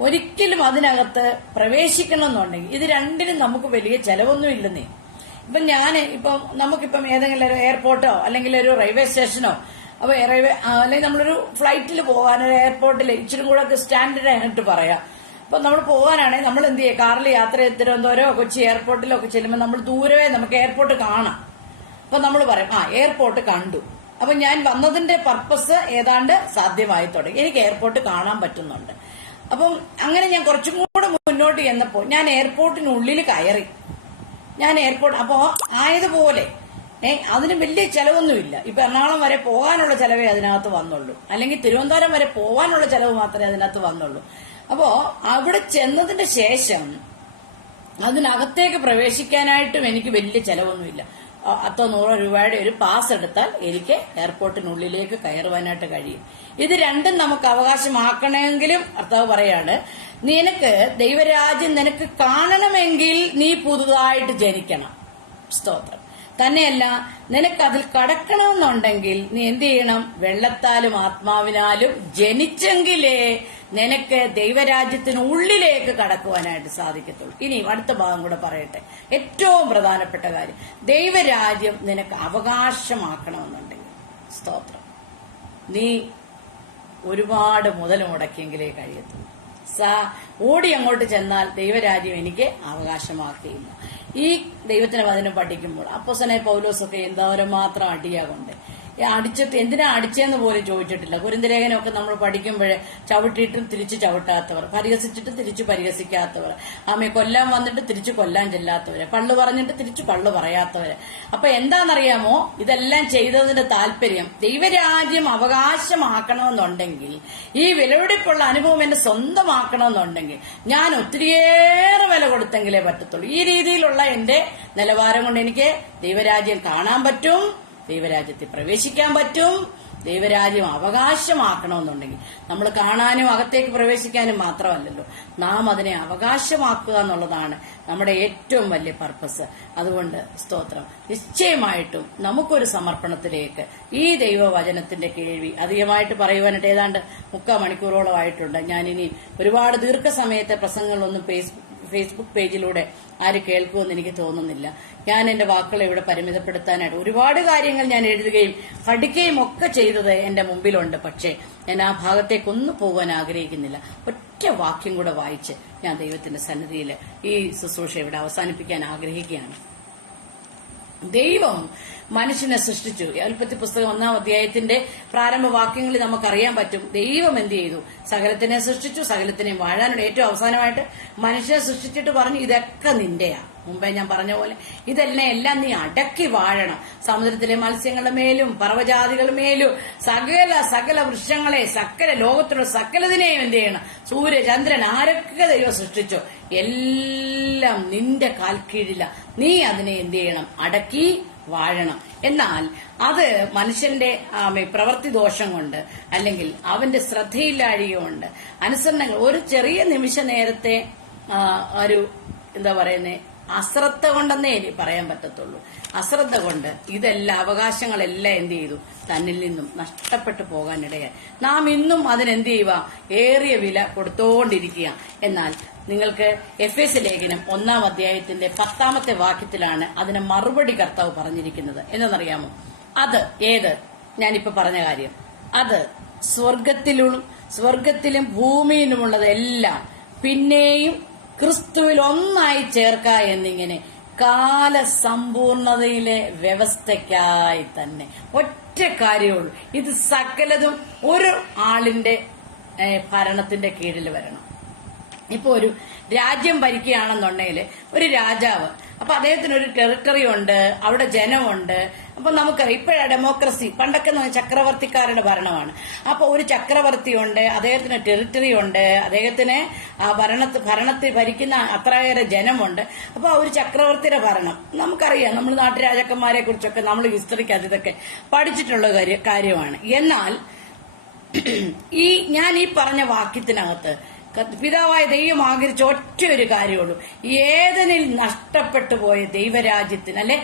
ഒരിക്കലും അതിനകത്ത് പ്രവേശിക്കണമെന്നുണ്ടെങ്കിൽ ഇത് രണ്ടിനും നമുക്ക് വലിയ ചെലവൊന്നും ഇല്ലെന്നേ. ഇപ്പം നമുക്കിപ്പം ഏതെങ്കിലും ഒരു എയർപോർട്ടോ അല്ലെങ്കിൽ ഒരു റെയിൽവേ സ്റ്റേഷനോ അപ്പൊ അല്ലെങ്കിൽ നമ്മളൊരു ഫ്ലൈറ്റിൽ പോകാൻ ഒരു എയർപോർട്ടിൽ ഇച്ചിരി കൂടെ സ്റ്റാൻഡേർഡ് ആയിട്ട് പറയാം. അപ്പൊ നമ്മൾ പോകാനാണെങ്കിൽ നമ്മൾ എന്ത് ചെയ്യുക, കാറിൽ യാത്ര ചെയ്ത് തിരുവനന്തപുരമോ കൊച്ചി എയർപോർട്ടിലോ ഒക്കെ ചെല്ലുമ്പോൾ നമ്മൾ ദൂരവേ നമുക്ക് എയർപോർട്ട് കാണാം. അപ്പൊ നമ്മൾ പറയും, എയർപോർട്ട് കണ്ടു, അപ്പൊ ഞാൻ വന്നതിന്റെ പർപ്പസ് ഏതാണ്ട് സാധ്യമായി തുടങ്ങി, എനിക്ക് എയർപോർട്ട് കാണാൻ പറ്റുന്നുണ്ട്. അപ്പം അങ്ങനെ ഞാൻ കുറച്ചും കൂടെ മുന്നോട്ട് ചെന്നപ്പോ ഞാൻ എയർപോർട്ടിനുള്ളിൽ കയറി. ഞാൻ എയർപോർട്ട് അപ്പോ ആയതുപോലെ അതിന് വലിയ ചെലവൊന്നുമില്ല. ഇപ്പൊ എറണാകുളം വരെ പോകാനുള്ള ചെലവേ അതിനകത്ത് വന്നുള്ളൂ, അല്ലെങ്കിൽ തിരുവനന്തപുരം വരെ പോകാനുള്ള ചെലവ് മാത്രമേ അതിനകത്ത് വന്നുള്ളൂ. അപ്പോ അവിടെ ചെന്നതിന്റെ ശേഷം അതിനകത്തേക്ക് പ്രവേശിക്കാനായിട്ടും എനിക്ക് വലിയ ചെലവൊന്നുമില്ല. 100 രൂപയുടെ ഒരു പാസ് എടുത്താൽ എനിക്ക് എയർപോർട്ടിനുള്ളിലേക്ക് കയറുവാനായിട്ട് കഴിയും. ഇത് രണ്ടും നമുക്ക് അവകാശമാക്കണമെങ്കിലും കർത്താവ് പറയാണ്, നിനക്ക് ദൈവരാജ്യം നിനക്ക് കാണണമെങ്കിൽ നീ പുതുതായിട്ട് ജനിക്കണം. സ്തോത്രം. തന്നെയല്ല, നിനക്കതിൽ കടക്കണമെന്നുണ്ടെങ്കിൽ നീ എന്ത് ചെയ്യണം? വെള്ളത്താലും ആത്മാവിനാലും ജനിച്ചെങ്കിലേ നിനക്ക് ദൈവരാജ്യത്തിനുള്ളിലേക്ക് കടക്കുവാനായിട്ട് സാധിക്കത്തുള്ളൂ. ഇനി അടുത്ത ഭാഗം കൂടെ പറയട്ടെ. ഏറ്റവും പ്രധാനപ്പെട്ട കാര്യം, ദൈവരാജ്യം നിനക്ക് അവകാശമാക്കണമെന്നുണ്ടെങ്കിൽ, സ്തോത്രം, നീ ഒരുപാട് മുതൽ മുടക്കിയെങ്കിലേ കഴിയത്തുള്ളൂ. ഓടി അങ്ങോട്ട് ചെന്നാൽ ദൈവരാജ്യം എനിക്ക് അവകാശമാക്കിയില്ല. ഈ ദൈവത്തിന്റെ വചനം പഠിക്കുമ്പോൾ അപ്പോസ്തലനായ പൗലോസൊക്കെ എന്തോരം മാത്രം അടിയാകൊണ്ട് അടിച്ചിട്ട് എന്തിനാ അടിച്ചെന്ന് പോലും ചോദിച്ചിട്ടില്ല. കുരിന്ത്യലേഖനമൊക്കെ നമ്മൾ പഠിക്കുമ്പോഴേ ചവിട്ടിയിട്ടും തിരിച്ചു ചവിട്ടാത്തവർ, പരിഹസിച്ചിട്ട് തിരിച്ചു പരിഹസിക്കാത്തവർ, ആമയെ കൊല്ലാൻ വന്നിട്ട് തിരിച്ചു കൊല്ലാൻ ചെല്ലാത്തവര്, പള്ളു പറഞ്ഞിട്ട് തിരിച്ചു പള്ളു പറയാത്തവര്. അപ്പൊ എന്താണെന്നറിയാമോ, ഇതെല്ലാം ചെയ്തതിന്റെ താല്പര്യം ദൈവരാജ്യം അവകാശമാക്കണമെന്നുണ്ടെങ്കിൽ, ഈ വിലപിടിപ്പുള്ള അനുഭവം എന്നെ സ്വന്തമാക്കണമെന്നുണ്ടെങ്കിൽ ഞാൻ ഒത്തിരിയേറെ വില കൊടുത്തെങ്കിലേ പറ്റത്തുള്ളൂ. ഈ രീതിയിലുള്ള എന്റെ നിലവാരം കൊണ്ട് എനിക്ക് ദൈവരാജ്യം കാണാൻ പറ്റും, ദൈവരാജ്യത്തിൽ പ്രവേശിക്കാൻ പറ്റും. ദൈവരാജ്യം അവകാശമാക്കണമെന്നുണ്ടെങ്കിൽ നമ്മൾ കാണാനും അകത്തേക്ക് പ്രവേശിക്കാനും മാത്രമല്ലല്ലോ, നാം അതിനെ അവകാശമാക്കുക എന്നുള്ളതാണ് നമ്മുടെ ഏറ്റവും വലിയ പർപ്പസ്. അതുകൊണ്ട് സ്തോത്രം, നിശ്ചയമായിട്ടും നമുക്കൊരു സമർപ്പണത്തിലേക്ക് ഈ ദൈവവചനത്തിന്റെ കേൾവി അധികമായിട്ട് പറയുവാനായിട്ട് ഏതാണ്ട് 3/4 മണിക്കൂറോളമായിട്ടുണ്ട്. ഞാനിനി ഒരുപാട് ദീർഘസമയത്തെ പ്രസംഗങ്ങളൊന്നും ഫേസ്ബുക്ക് പേജിലൂടെ ആര് കേൾക്കുമെന്ന് എനിക്ക് തോന്നുന്നില്ല. ഞാൻ എന്റെ വാക്കുകളെ ഇവിടെ പരിമിതപ്പെടുത്താനായിട്ട് ഒരുപാട് കാര്യങ്ങൾ ഞാൻ എഴുതുകയും പഠിക്കുകയും ഒക്കെ ചെയ്തത് എന്റെ മുമ്പിലുണ്ട്. പക്ഷേ ഞാൻ ആ ഭാഗത്തേക്കൊന്നും പോകാൻ ആഗ്രഹിക്കുന്നില്ല. ഒറ്റ വാക്യം കൂടെ വായിച്ച് ഞാൻ ദൈവത്തിന്റെ സന്നിധിയിൽ ഈ ശുശ്രൂഷ ഇവിടെ അവസാനിപ്പിക്കാൻ ആഗ്രഹിക്കുകയാണ്. ദൈവം മനുഷ്യനെ സൃഷ്ടിച്ചു. ഉൽപ്പത്തി പുസ്തകം 1-ാം അധ്യായത്തിന്റെ പ്രാരംഭ വാക്യങ്ങളിൽ നമുക്കറിയാൻ പറ്റും ദൈവം എന്ത് ചെയ്തു. സകലത്തിനെ സൃഷ്ടിച്ചു, സകലത്തിനെയും വാഴാനുള്ള ഏറ്റവും അവസാനമായിട്ട് മനുഷ്യനെ സൃഷ്ടിച്ചിട്ട് പറഞ്ഞു, ഇതൊക്കെ നിന്റെയാ. മുമ്പേ ഞാൻ പറഞ്ഞ പോലെ ഇതെല്ലാം നീ അടക്കി വാഴണം. സമുദ്രത്തിലെ മത്സ്യങ്ങളുടെ മേലും പർവ്വജാതികളുടെ മേലും സകല വൃക്ഷങ്ങളെ, സകല ലോകത്തുള്ള സകലതിനെയും എന്ത് ചെയ്യണം? സൂര്യ ചന്ദ്രൻ ആരൊക്കെ ദൈവം സൃഷ്ടിച്ചോ എല്ലാം നിന്റെ കാൽക്കീഴില. നീ അതിനെ എന്ത് ചെയ്യണം? അടക്കി വാഴണം. എന്നാൽ അത് മനുഷ്യന്റെ പ്രവൃത്തി ദോഷം കൊണ്ട്, അല്ലെങ്കിൽ അവന്റെ ശ്രദ്ധയില്ലാഴിക കൊണ്ട്, അനുസരണങ്ങൾ, ഒരു ചെറിയ നിമിഷ നേരത്തെ ഒരു എന്താ പറയുന്നേ അശ്രദ്ധ കൊണ്ടെന്നേ പറയാൻ പറ്റത്തുള്ളൂ. അശ്രദ്ധ കൊണ്ട് ഇതെല്ലാം അവകാശങ്ങളെല്ലാം എന്ത് ചെയ്തു? തന്നിൽ നിന്നും നഷ്ടപ്പെട്ടു പോകാനിടയായി. നാം ഇന്നും അതിനെന്ത് ചെയ്യുക? ഏറിയ വില കൊടുത്തോണ്ടിരിക്കുക. എന്നാൽ നിങ്ങൾക്ക് എഫേസ്യ ലേഖനം 1-ാം അധ്യായത്തിന്റെ 10-ാമത്തെ വാക്യത്തിലാണ് അതിന് മറുപടി കർത്താവ് പറഞ്ഞിരിക്കുന്നത്. എന്നറിയാമോ? അത് ഏത്? ഞാനിപ്പോ പറഞ്ഞ കാര്യം, അത് സ്വർഗത്തിലും ഭൂമിയിലുമുള്ളതെല്ലാം പിന്നെയും ക്രിസ്തുവിൽ ഒന്നായി ചേർക്ക എന്നിങ്ങനെ കാലസമ്പൂർണതയിലെ വ്യവസ്ഥയ്ക്കായി തന്നെ. ഒറ്റ കാര്യമുള്ളൂ, ഇത് സകലതും ഒരു ആളിന്റെ ഭരണത്തിന്റെ കീഴിൽ വരണം. ഇപ്പൊ ഒരു രാജ്യം ഭരിക്കുകയാണെന്നുണ്ടെങ്കിൽ ഒരു രാജാവ് അപ്പൊ അദ്ദേഹത്തിന് ഒരു ടെറിട്ടറി ഉണ്ട്, അവിടെ ജനമുണ്ട്. അപ്പൊ നമുക്കറിയാം ഇപ്പോഴാ ഡെമോക്രസി, പണ്ടൊക്കെ ചക്രവർത്തിക്കാരുടെ ഭരണമാണ്. അപ്പൊ ഒരു ചക്രവർത്തി ഉണ്ട്, അദ്ദേഹത്തിന് ടെറിട്ടറി ഉണ്ട്, അദ്ദേഹത്തിന് ആ ഭരണത്തിൽ ഭരിക്കുന്ന അത്രയേറെ ജനമുണ്ട്. അപ്പൊ ഒരു ചക്രവർത്തിയുടെ ഭരണം നമുക്കറിയാം. നമ്മൾ നാട്ടുരാജാക്കന്മാരെ കുറിച്ചൊക്കെ നമ്മൾ ഹിസ്റ്ററിക്കകത്ത് ഇതൊക്കെ പഠിച്ചിട്ടുള്ള കാര്യമാണ്. എന്നാൽ ഞാൻ ഈ പറഞ്ഞ വാക്യത്തിനകത്ത് പിതാവായ ദൈവം ആഗ്രഹിച്ച ഒറ്റ ഒരു കാര്യമുള്ളൂ. ഏതനിൽ നഷ്ടപ്പെട്ടു പോയ ദൈവരാജ്യത്തിന് അല്ലെ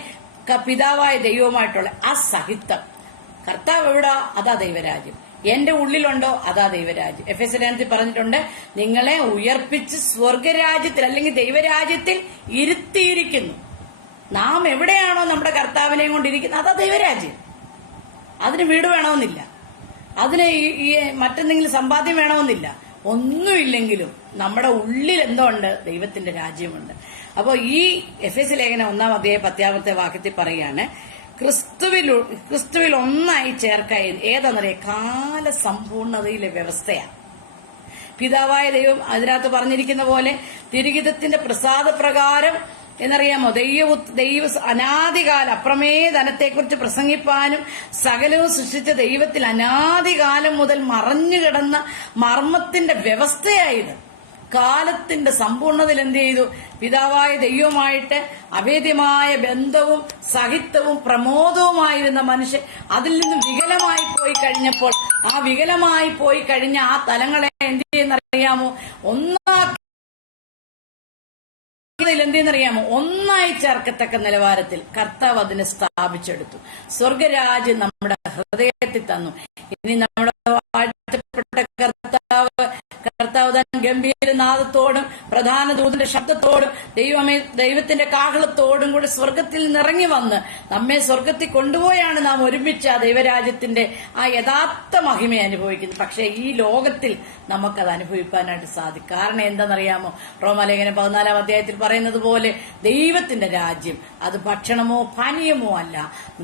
പിതാവായ ദൈവവുമായിട്ടുള്ള ആ സഹിത്വം. കർത്താവ് എവിടാ? അതാ ദൈവരാജ്യം. എന്റെ ഉള്ളിലുണ്ടോ? അതാ ദൈവരാജ്യം. എഫെസ്യർ ലേഖനത്തിൽ പറഞ്ഞിട്ടുണ്ട്, നിങ്ങളെ ഉയർപ്പിച്ച് സ്വർഗരാജ്യത്തിൽ അല്ലെങ്കിൽ ദൈവരാജ്യത്തിൽ ഇരുത്തിയിരിക്കുന്നു. നാം എവിടെയാണോ നമ്മുടെ കർത്താവിനെയും കൊണ്ടിരിക്കുന്നത് അതാ ദൈവരാജ്യം. അതിന് വീട് വേണമെന്നില്ല, അതിന് ഈ മറ്റെന്തെങ്കിലും സമ്പാദ്യം വേണമെന്നില്ല. ഒന്നുമില്ലെങ്കിലും നമ്മുടെ ഉള്ളിൽ എന്തോ ഉണ്ട്? ദൈവത്തിന്റെ രാജ്യമുണ്ട്. അപ്പോ ഈ എഫെസ്യ ലേഖനം 1-ാം അധ്യായം 10-ാമത്തെ വാക്യത്തിൽ പറയാണ്, ക്രിസ്തുവിൽ ഒന്നായി ചേർക്ക. ഏതാണെന്നറിയാം? കാലസമ്പൂർണതയിലെ വ്യവസ്ഥയാണ്. പിതാവായ ദൈവം അതിനകത്ത് പറഞ്ഞിരിക്കുന്ന പോലെ തിരുഹിതത്തിന്റെ പ്രസാദപ്രകാരം എന്നറിയാമോ, ദൈവ അനാദികാലം അപ്രമേയ ധനത്തെക്കുറിച്ച് പ്രസംഗിപ്പാനും സകലവും സൃഷ്ടിച്ച ദൈവത്തിൽ അനാദികാലം മുതൽ മറഞ്ഞുകിടന്ന മർമ്മത്തിന്റെ വ്യവസ്ഥയായത്. കാലത്തിന്റെ സമ്പൂർണതയിൽ എന്ത് ചെയ്തു? പിതാവായ ദൈവവുമായിട്ട് അഭേദ്യമായ ബന്ധവും സഹിത്വവും പ്രമോദവുമായിരുന്ന മനുഷ്യൻ അതിൽ നിന്ന് വികലമായി പോയി കഴിഞ്ഞപ്പോൾ, ആ വികലമായി പോയി കഴിഞ്ഞ ആ തലങ്ങളെ എന്ത് ചെയ്യുന്നറിയാമോ? എന്തെന്നറിയാമോ? ഒന്നായി ചേർക്കത്തക്ക നിലവാരത്തിൽ കർത്താവ് അതിനെ സ്ഥാപിച്ചെടുത്തു. സ്വർഗരാജ്യം നമ്മുടെ ഹൃദയത്തിൽ തന്നു. ഇനി നമ്മുടെ വാഴ്ത്തപ്പെട്ട കർത്താവ് താൻ ഗംഭീരനാദത്തോടും പ്രധാന ദൂതന്റെ ശബ്ദത്തോടും ദൈവത്തിന്റെ കാഹളത്തോടും കൂടി സ്വർഗത്തിൽ നിന്നിറങ്ങി വന്ന് നമ്മെ സ്വർഗത്തിൽ കൊണ്ടുപോയാണ് നാം ഒരുമിച്ച് ആ ദൈവരാജ്യത്തിന്റെ ആ യഥാർത്ഥ മഹിമയെ അനുഭവിക്കുന്നത്. പക്ഷെ ഈ ലോകത്തിൽ നമുക്കത് അനുഭവിക്കാനായിട്ട് സാധിക്കും. കാരണം എന്താണെന്നറിയാമോ? റോമാലേഖനം 14-ാം അധ്യായത്തിൽ പറയുന്നത് പോലെ ദൈവത്തിന്റെ രാജ്യം അത് ഭക്ഷണമോ പാനീയമോ അല്ല,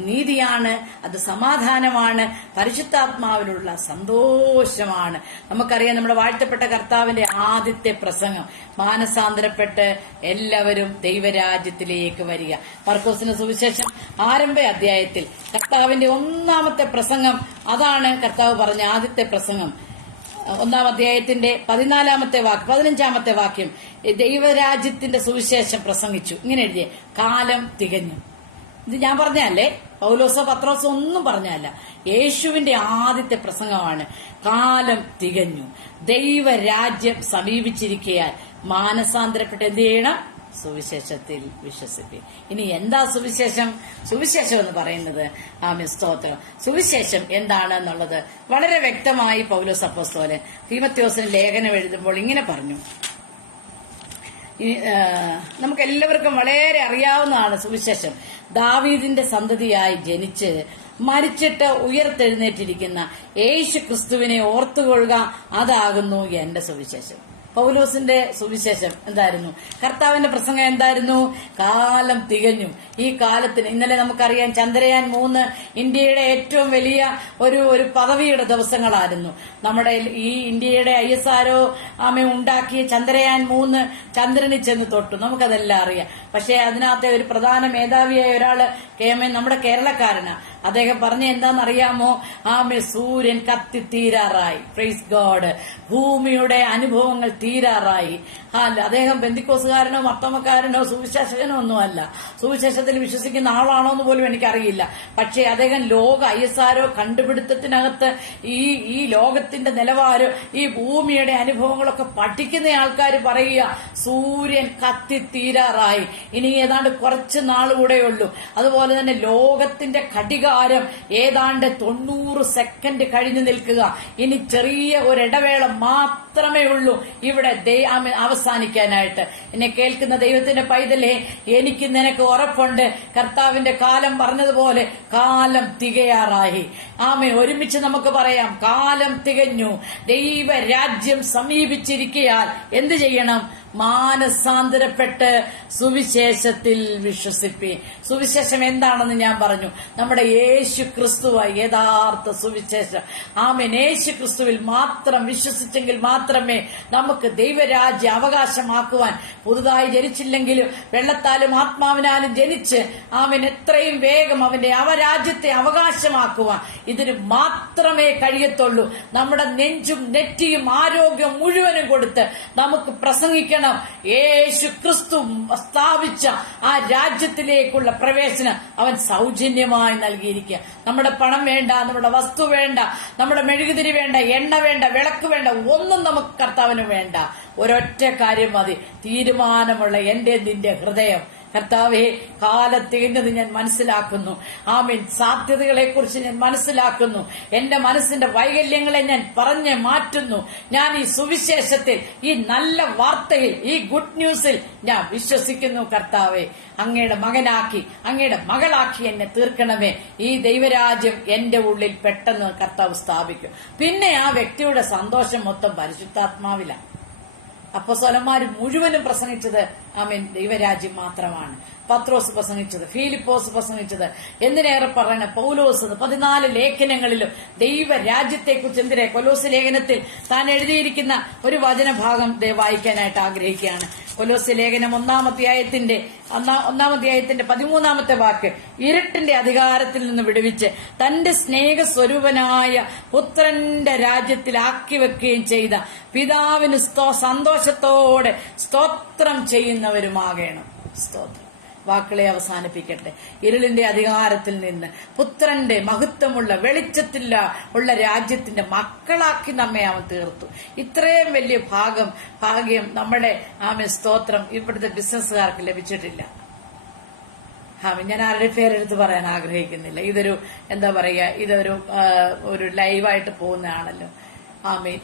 നീതിയാണ്, അത് സമാധാനമാണ്, പരിശുദ്ധാത്മാവിലുള്ള സന്തോഷമാണ്. നമുക്കറിയാം നമ്മുടെ വാഴ്ത്തപ്പെട്ട കർത്താവിന്റെ ആദ്യത്തെ പ്രസംഗം, മാനസാന്തരപ്പെട്ട് എല്ലാവരും ദൈവരാജ്യത്തിലേക്ക് വരിക. മർക്കോസിന്റെ സുവിശേഷം ആരംഭ അധ്യായത്തിൽ കർത്താവിന്റെ 1-ാമത്തെ പ്രസംഗം അതാണ്. കർത്താവ് പറഞ്ഞ ആദ്യത്തെ പ്രസംഗം 1-ാം അധ്യായത്തിന്റെ 15-ാമത്തെ വാക്യം ദൈവരാജ്യത്തിന്റെ സുവിശേഷം പ്രസംഗിച്ചു. ഇങ്ങനെ എഴുതിയേ, കാലം തികഞ്ഞു. ഇത് ഞാൻ പറഞ്ഞല്ലേ, പൗലോസോ പത്രോസോ ഒന്നും പറഞ്ഞല്ല, യേശുവിന്റെ ആദ്യത്തെ പ്രസംഗമാണ്. കാലം തികഞ്ഞു, ദൈവരാജ്യം സമീപിച്ചിരിക്കയാൽ മാനസാന്തരപ്പെട്ട് എന്ത് ചെയ്യണം? സുവിശേഷത്തിൽ വിശ്വസിക്കുക. ഇനി എന്താ സുവിശേഷം? സുവിശേഷം എന്ന് പറയുന്നത് സ്തോത്രം. സുവിശേഷം എന്താണെന്നുള്ളത് വളരെ വ്യക്തമായി പൗലോസ് അപ്പോസ്തലൻ തീമോഥെയോസിന് ലേഖനം എഴുതുമ്പോൾ ഇങ്ങനെ പറഞ്ഞു. നമുക്ക് എല്ലാവർക്കും വളരെ അറിയാവുന്നതാണ് സുവിശേഷം. ദാവീദിന്റെ സന്തതിയായി ജനിച്ച് മരിച്ചിട്ട് ഉയർത്തെഴുന്നേറ്റിരിക്കുന്ന യേശു ക്രിസ്തുവിനെ ഓർത്തുകൊള്ളുക, അതാകുന്നു എന്റെ സുവിശേഷം. പൗലോസിന്റെ സുവിശേഷം എന്തായിരുന്നു? കർത്താവിന്റെ പ്രസംഗം എന്തായിരുന്നു? കാലം തികഞ്ഞു. ഈ കാലത്തിന് ഇന്നലെ നമുക്കറിയാം ചന്ദ്രയാൻ 3 ഇന്ത്യയുടെ ഏറ്റവും വലിയ ഒരു പദവിയുടെ ദിവസങ്ങളായിരുന്നു. നമ്മുടെ ഈ ഇന്ത്യയുടെ ISRO ഉണ്ടാക്കിയ ചന്ദ്രയാൻ 3 ചന്ദ്രനിൽ ചെന്ന് തൊട്ടു. നമുക്കതെല്ലാം അറിയാം. പക്ഷെ അതിനകത്തെ ഒരു പ്രധാന മേധാവിയായ ഒരാള് നമ്മുടെ കേരളക്കാരനാ. അദ്ദേഹം പറഞ്ഞ എന്താണെന്നറിയാമോ? സൂര്യൻ കത്തി തീരാറായി. Praise God. ഭൂമിയുടെ അനുഭവങ്ങൾ തീരാറായി. അദ്ദേഹം പെന്തിക്കോസുകാരനോ മർത്തോമക്കാരനോ സുവിശേഷകനോ ഒന്നുമല്ല. സുവിശേഷത്തിൽ വിശ്വസിക്കുന്ന ആളാണോ എന്ന് പോലും എനിക്കറിയില്ല. പക്ഷേ അദ്ദേഹം ലോക ISRO കണ്ടുപിടുത്തത്തിനകത്ത് ഈ ലോകത്തിന്റെ നിലവാരം, ഈ ഭൂമിയുടെ അനുഭവങ്ങളൊക്കെ പഠിക്കുന്ന ആൾക്കാർ പറയുക, സൂര്യൻ കത്തി തീരാറായി, ഇനി ഏതാണ്ട് കുറച്ച് നാളുകൂടെ ഉള്ളൂ. അതുപോലെ തന്നെ ലോകത്തിന്റെ ഘടികാരം ഏതാണ്ട് 90 സെക്കൻഡ് കഴിഞ്ഞു നിൽക്കുക. ഇനി ചെറിയ ഒരിടവേള മാത്രമേ ഉള്ളൂ ഇവിടെ അവസാനിക്കാനായിട്ട്. എന്നെ കേൾക്കുന്ന ദൈവത്തിന്റെ പൈതലേ, എനിക്ക് നിനക്ക് ഉറപ്പുണ്ട്, കർത്താവിന്റെ കാലം പറഞ്ഞതുപോലെ കാലം തികയാറായി. ഒരുമിച്ച് നമുക്ക് പറയാം, കാലം തികഞ്ഞു, ദൈവരാജ്യം സമീപിച്ചിരിക്കയാൽ എന്ത് ചെയ്യണം? മാനസാന്തരപ്പെട്ട് സുവിശേഷത്തിൽ വിശ്വസിപ്പി. സുവിശേഷം എന്താണെന്ന് ഞാൻ പറഞ്ഞു. നമ്മുടെ യേശു ക്രിസ്തുവായി യഥാർത്ഥ സുവിശേഷം. ആമേൻ. യേശു ക്രിസ്തുവിൽ മാത്രം വിശ്വസിച്ചെങ്കിൽ മാത്രമേ നമുക്ക് ദൈവരാജ്യം അവകാശമാക്കുവാൻ, പുതുതായി ജനിച്ചില്ലെങ്കിലും വെള്ളത്താലും ആത്മാവിനാലും ജനിച്ച് ആമേൻ എത്രയും വേഗം അവന്റെ അവരാജ്യത്തെ അവകാശമാക്കുവാൻ ഇതിന് മാത്രമേ കഴിയത്തുള്ളൂ. നമ്മുടെ നെഞ്ചും നെറ്റിയും ആരോഗ്യം മുഴുവനും കൊടുത്ത് നമുക്ക് പ്രസംഗിക്കണം. യേശു ക്രിസ്തു സ്ഥാപിച്ച ആ രാജ്യത്തിലേക്കുള്ള പ്രവേശനം അവൻ സൗജന്യമായി നൽകിയിരിക്കുക. നമ്മുടെ പണം വേണ്ട, നമ്മുടെ വസ്തു വേണ്ട, നമ്മുടെ മെഴുകുതിരി വേണ്ട, എണ്ണ വേണ്ട, വിളക്ക് വേണ്ട, ഒന്നും നമുക്ക് കർത്താവിന് വേണ്ട. ഒരൊറ്റ കാര്യം മതി, തീരുമാനമുള്ള എന്റെ നിന്റെ ഹൃദയം. കർത്താവേ, കാലത്തേണ്ടത് ഞാൻ മനസ്സിലാക്കുന്നു. ആമേൻ. സാധ്യതകളെ കുറിച്ച് ഞാൻ മനസ്സിലാക്കുന്നു. എന്റെ മനസ്സിന്റെ വൈകല്യങ്ങളെ ഞാൻ പറഞ്ഞ് മാറ്റുന്നു. ഞാൻ ഈ സുവിശേഷത്തിൽ, ഈ നല്ല വാർത്തയിൽ, ഈ ഗുഡ് ന്യൂസിൽ ഞാൻ വിശ്വസിക്കുന്നു. കർത്താവേ, അങ്ങയുടെ മകനാക്കി, അങ്ങയുടെ മകളാക്കി എന്നെ തീർക്കണമേ. ഈ ദൈവരാജ്യം എന്റെ ഉള്ളിൽ പെട്ടെന്ന് കർത്താവ് സ്ഥാപിക്കും. പിന്നെ ആ വ്യക്തിയുടെ സന്തോഷം മൊത്തം പരിശുദ്ധാത്മാവിലാണ്. അപ്പോസ്തലന്മാര് മുഴുവനും പ്രസംഗിച്ചത് ആമേൻ ദൈവരാജ്യം മാത്രമാണ്. പത്രോസ് പ്രസംഗിച്ചത്, ഫിലിപ്പോസ് പ്രസംഗിച്ചത്, എന്തിനേറെ പറയണ പൗലോസ് 14 ലേഖനങ്ങളിലും ദൈവരാജ്യത്തെക്കുറിച്ച് എന്തിനെ കൊലോസ് ലേഖനത്തിൽ താൻ എഴുതിയിരിക്കുന്ന ഒരു വചനഭാഗം വായിക്കാനായിട്ട് ആഗ്രഹിക്കുകയാണ്. കൊലോസ് ലേഖനം 1-ാം അധ്യായത്തിന്റെ 13-ാമത്തെ വാക്ക്, ഇരുട്ടിന്റെ അധികാരത്തിൽ നിന്ന് വിടുവിച്ച് തന്റെ സ്നേഹസ്വരൂപനായ പുത്രന്റെ രാജ്യത്തിൽ ആക്കി വെക്കുകയും ചെയ്ത പിതാവിന് സന്തോഷത്തോടെ സ്തോത്രം ചെയ്യുന്നവരുമാകണം. സ്തോത്രം. വാക്കുകളെ അവസാനിപ്പിക്കട്ടെ. ഇരുളിന്റെ അധികാരത്തിൽ നിന്ന് പുത്രന്റെ മഹത്വമുള്ള വെളിച്ചത്തിൽ ഉള്ള രാജ്യത്തിന്റെ മക്കളാക്കി നമ്മെ അവൻ തീർത്തു. ഇത്രയും വലിയ ഭാഗ്യം നമ്മുടെ സ്തോത്രം ഇവിടുത്തെ ബിസിനസ്സുകാർക്ക് ലഭിച്ചിട്ടില്ല. ഞാൻ ആരുടെ പേരെടുത്ത് പറയാൻ ആഗ്രഹിക്കുന്നില്ല. ഇതൊരു എന്താ പറയുക, ഇതൊരു ലൈവായിട്ട് പോകുന്നതാണല്ലോ. ആമേൻ.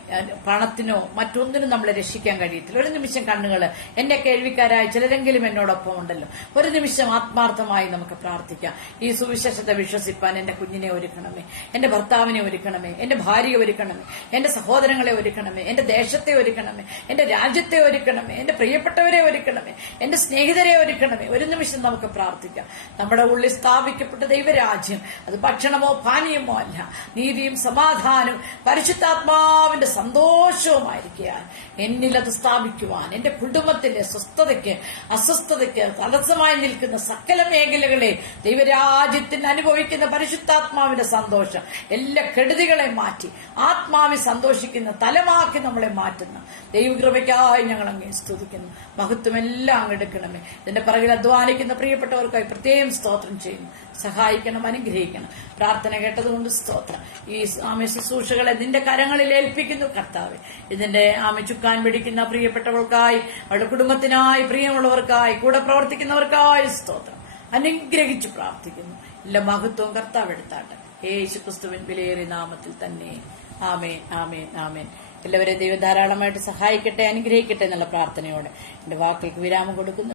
പണത്തിനോ മറ്റൊന്നിനും നമ്മളെ രക്ഷിക്കാൻ കഴിയത്തില്ല. ഒരു നിമിഷം കണ്ണുകൾ, എന്റെ കേൾവിക്കാരായ ചിലരെങ്കിലും എന്നോടൊപ്പം ഉണ്ടല്ലോ, ഒരു നിമിഷം ആത്മാർത്ഥമായി നമുക്ക് പ്രാർത്ഥിക്കാം. ഈ സുവിശേഷത്തെ വിശ്വസിപ്പാൻ എന്റെ കുഞ്ഞിനെ ഒരുക്കണമേ, എന്റെ ഭർത്താവിനെ ഒരുക്കണമേ, എന്റെ ഭാര്യയെ ഒരുക്കണമേ, എന്റെ സഹോദരങ്ങളെ ഒരുക്കണമേ, എന്റെ ദേശത്തെ ഒരുക്കണമേ, എന്റെ രാജ്യത്തെ ഒരുക്കണമേ, എന്റെ പ്രിയപ്പെട്ടവരെ ഒരുക്കണമേ, എന്റെ സ്നേഹിതരെ ഒരുക്കണമേ. ഒരു നിമിഷം നമുക്ക് പ്രാർത്ഥിക്കാം. നമ്മുടെ ഉള്ളിൽ സ്ഥാപിക്കപ്പെട്ട ദൈവരാജ്യം അത് ഭക്ഷണമോ പാനീയമോ അല്ല, നീതിയും സമാധാനവും പരിശുദ്ധാത്മാവിന്റെ സന്തോഷവുമായിരിക്കാൻ എന്നിലത് സ്ഥാപിക്കുവാൻ, എന്റെ കുടുംബത്തിന്റെ സ്വസ്ഥതയ്ക്ക് അസ്വസ്ഥതയ്ക്ക് തടസ്സമായി നിൽക്കുന്ന സകല മേഖലകളെ ദൈവരാജ്യത്തിന് അനുഭവിക്കുന്ന പരിശുദ്ധാത്മാവിന്റെ സന്തോഷം, എല്ലാ കെടുതികളെ മാറ്റി ആത്മാവിൽ സന്തോഷിക്കുന്ന തലമാക്കി നമ്മളെ മാറ്റുന്ന ദൈവകൃപയ്ക്കായി ഞങ്ങൾ അങ്ങേ സ്തുതിക്കുന്നു. മഹത്വമെല്ലാം അങ്ങെടുക്കണമേ. ഇതിന്റെ പിറകിൽ അധ്വാനിക്കുന്ന പ്രിയപ്പെട്ടവർക്കായി പ്രത്യേകം സ്തോത്രം ചെയ്യുന്നു. സഹായിക്കണം, അനുഗ്രഹിക്കണം. പ്രാർത്ഥന കേട്ടതുകൊണ്ട് സ്തോത്രം. ഈ ശുശ്രൂഷകളെ നിന്റെ കരങ്ങളിൽ ഏൽപ്പിക്കുന്നു കർത്താവെ. ഇതിന്റെ ചുക്കാൻ പിടിക്കുന്ന പ്രിയപ്പെട്ടവർക്കായി, അവരുടെ കുടുംബത്തിനായി, പ്രിയമുള്ളവർക്കായി, കൂടെ പ്രവർത്തിക്കുന്നവർക്കായി സ്തോത്രം. അനുഗ്രഹിച്ചു പ്രാർത്ഥിക്കുന്നു. എല്ലാ മഹത്വവും കർത്താവ് എടുത്താട്ടെ. യേശു ക്രിസ്തുവിൻ വിലയേറിയ നാമത്തിൽ തന്നെ. ആമേൻ, ആമേൻ, ആമേൻ. എല്ലാവരെയും ദൈവം ധാരാളമായിട്ട് സഹായിക്കട്ടെ, അനുഗ്രഹിക്കട്ടെ എന്നുള്ള പ്രാർത്ഥനയോടെ എന്റെ വാക്കുകൾക്ക് വിരാമം കൊടുക്കുന്നു.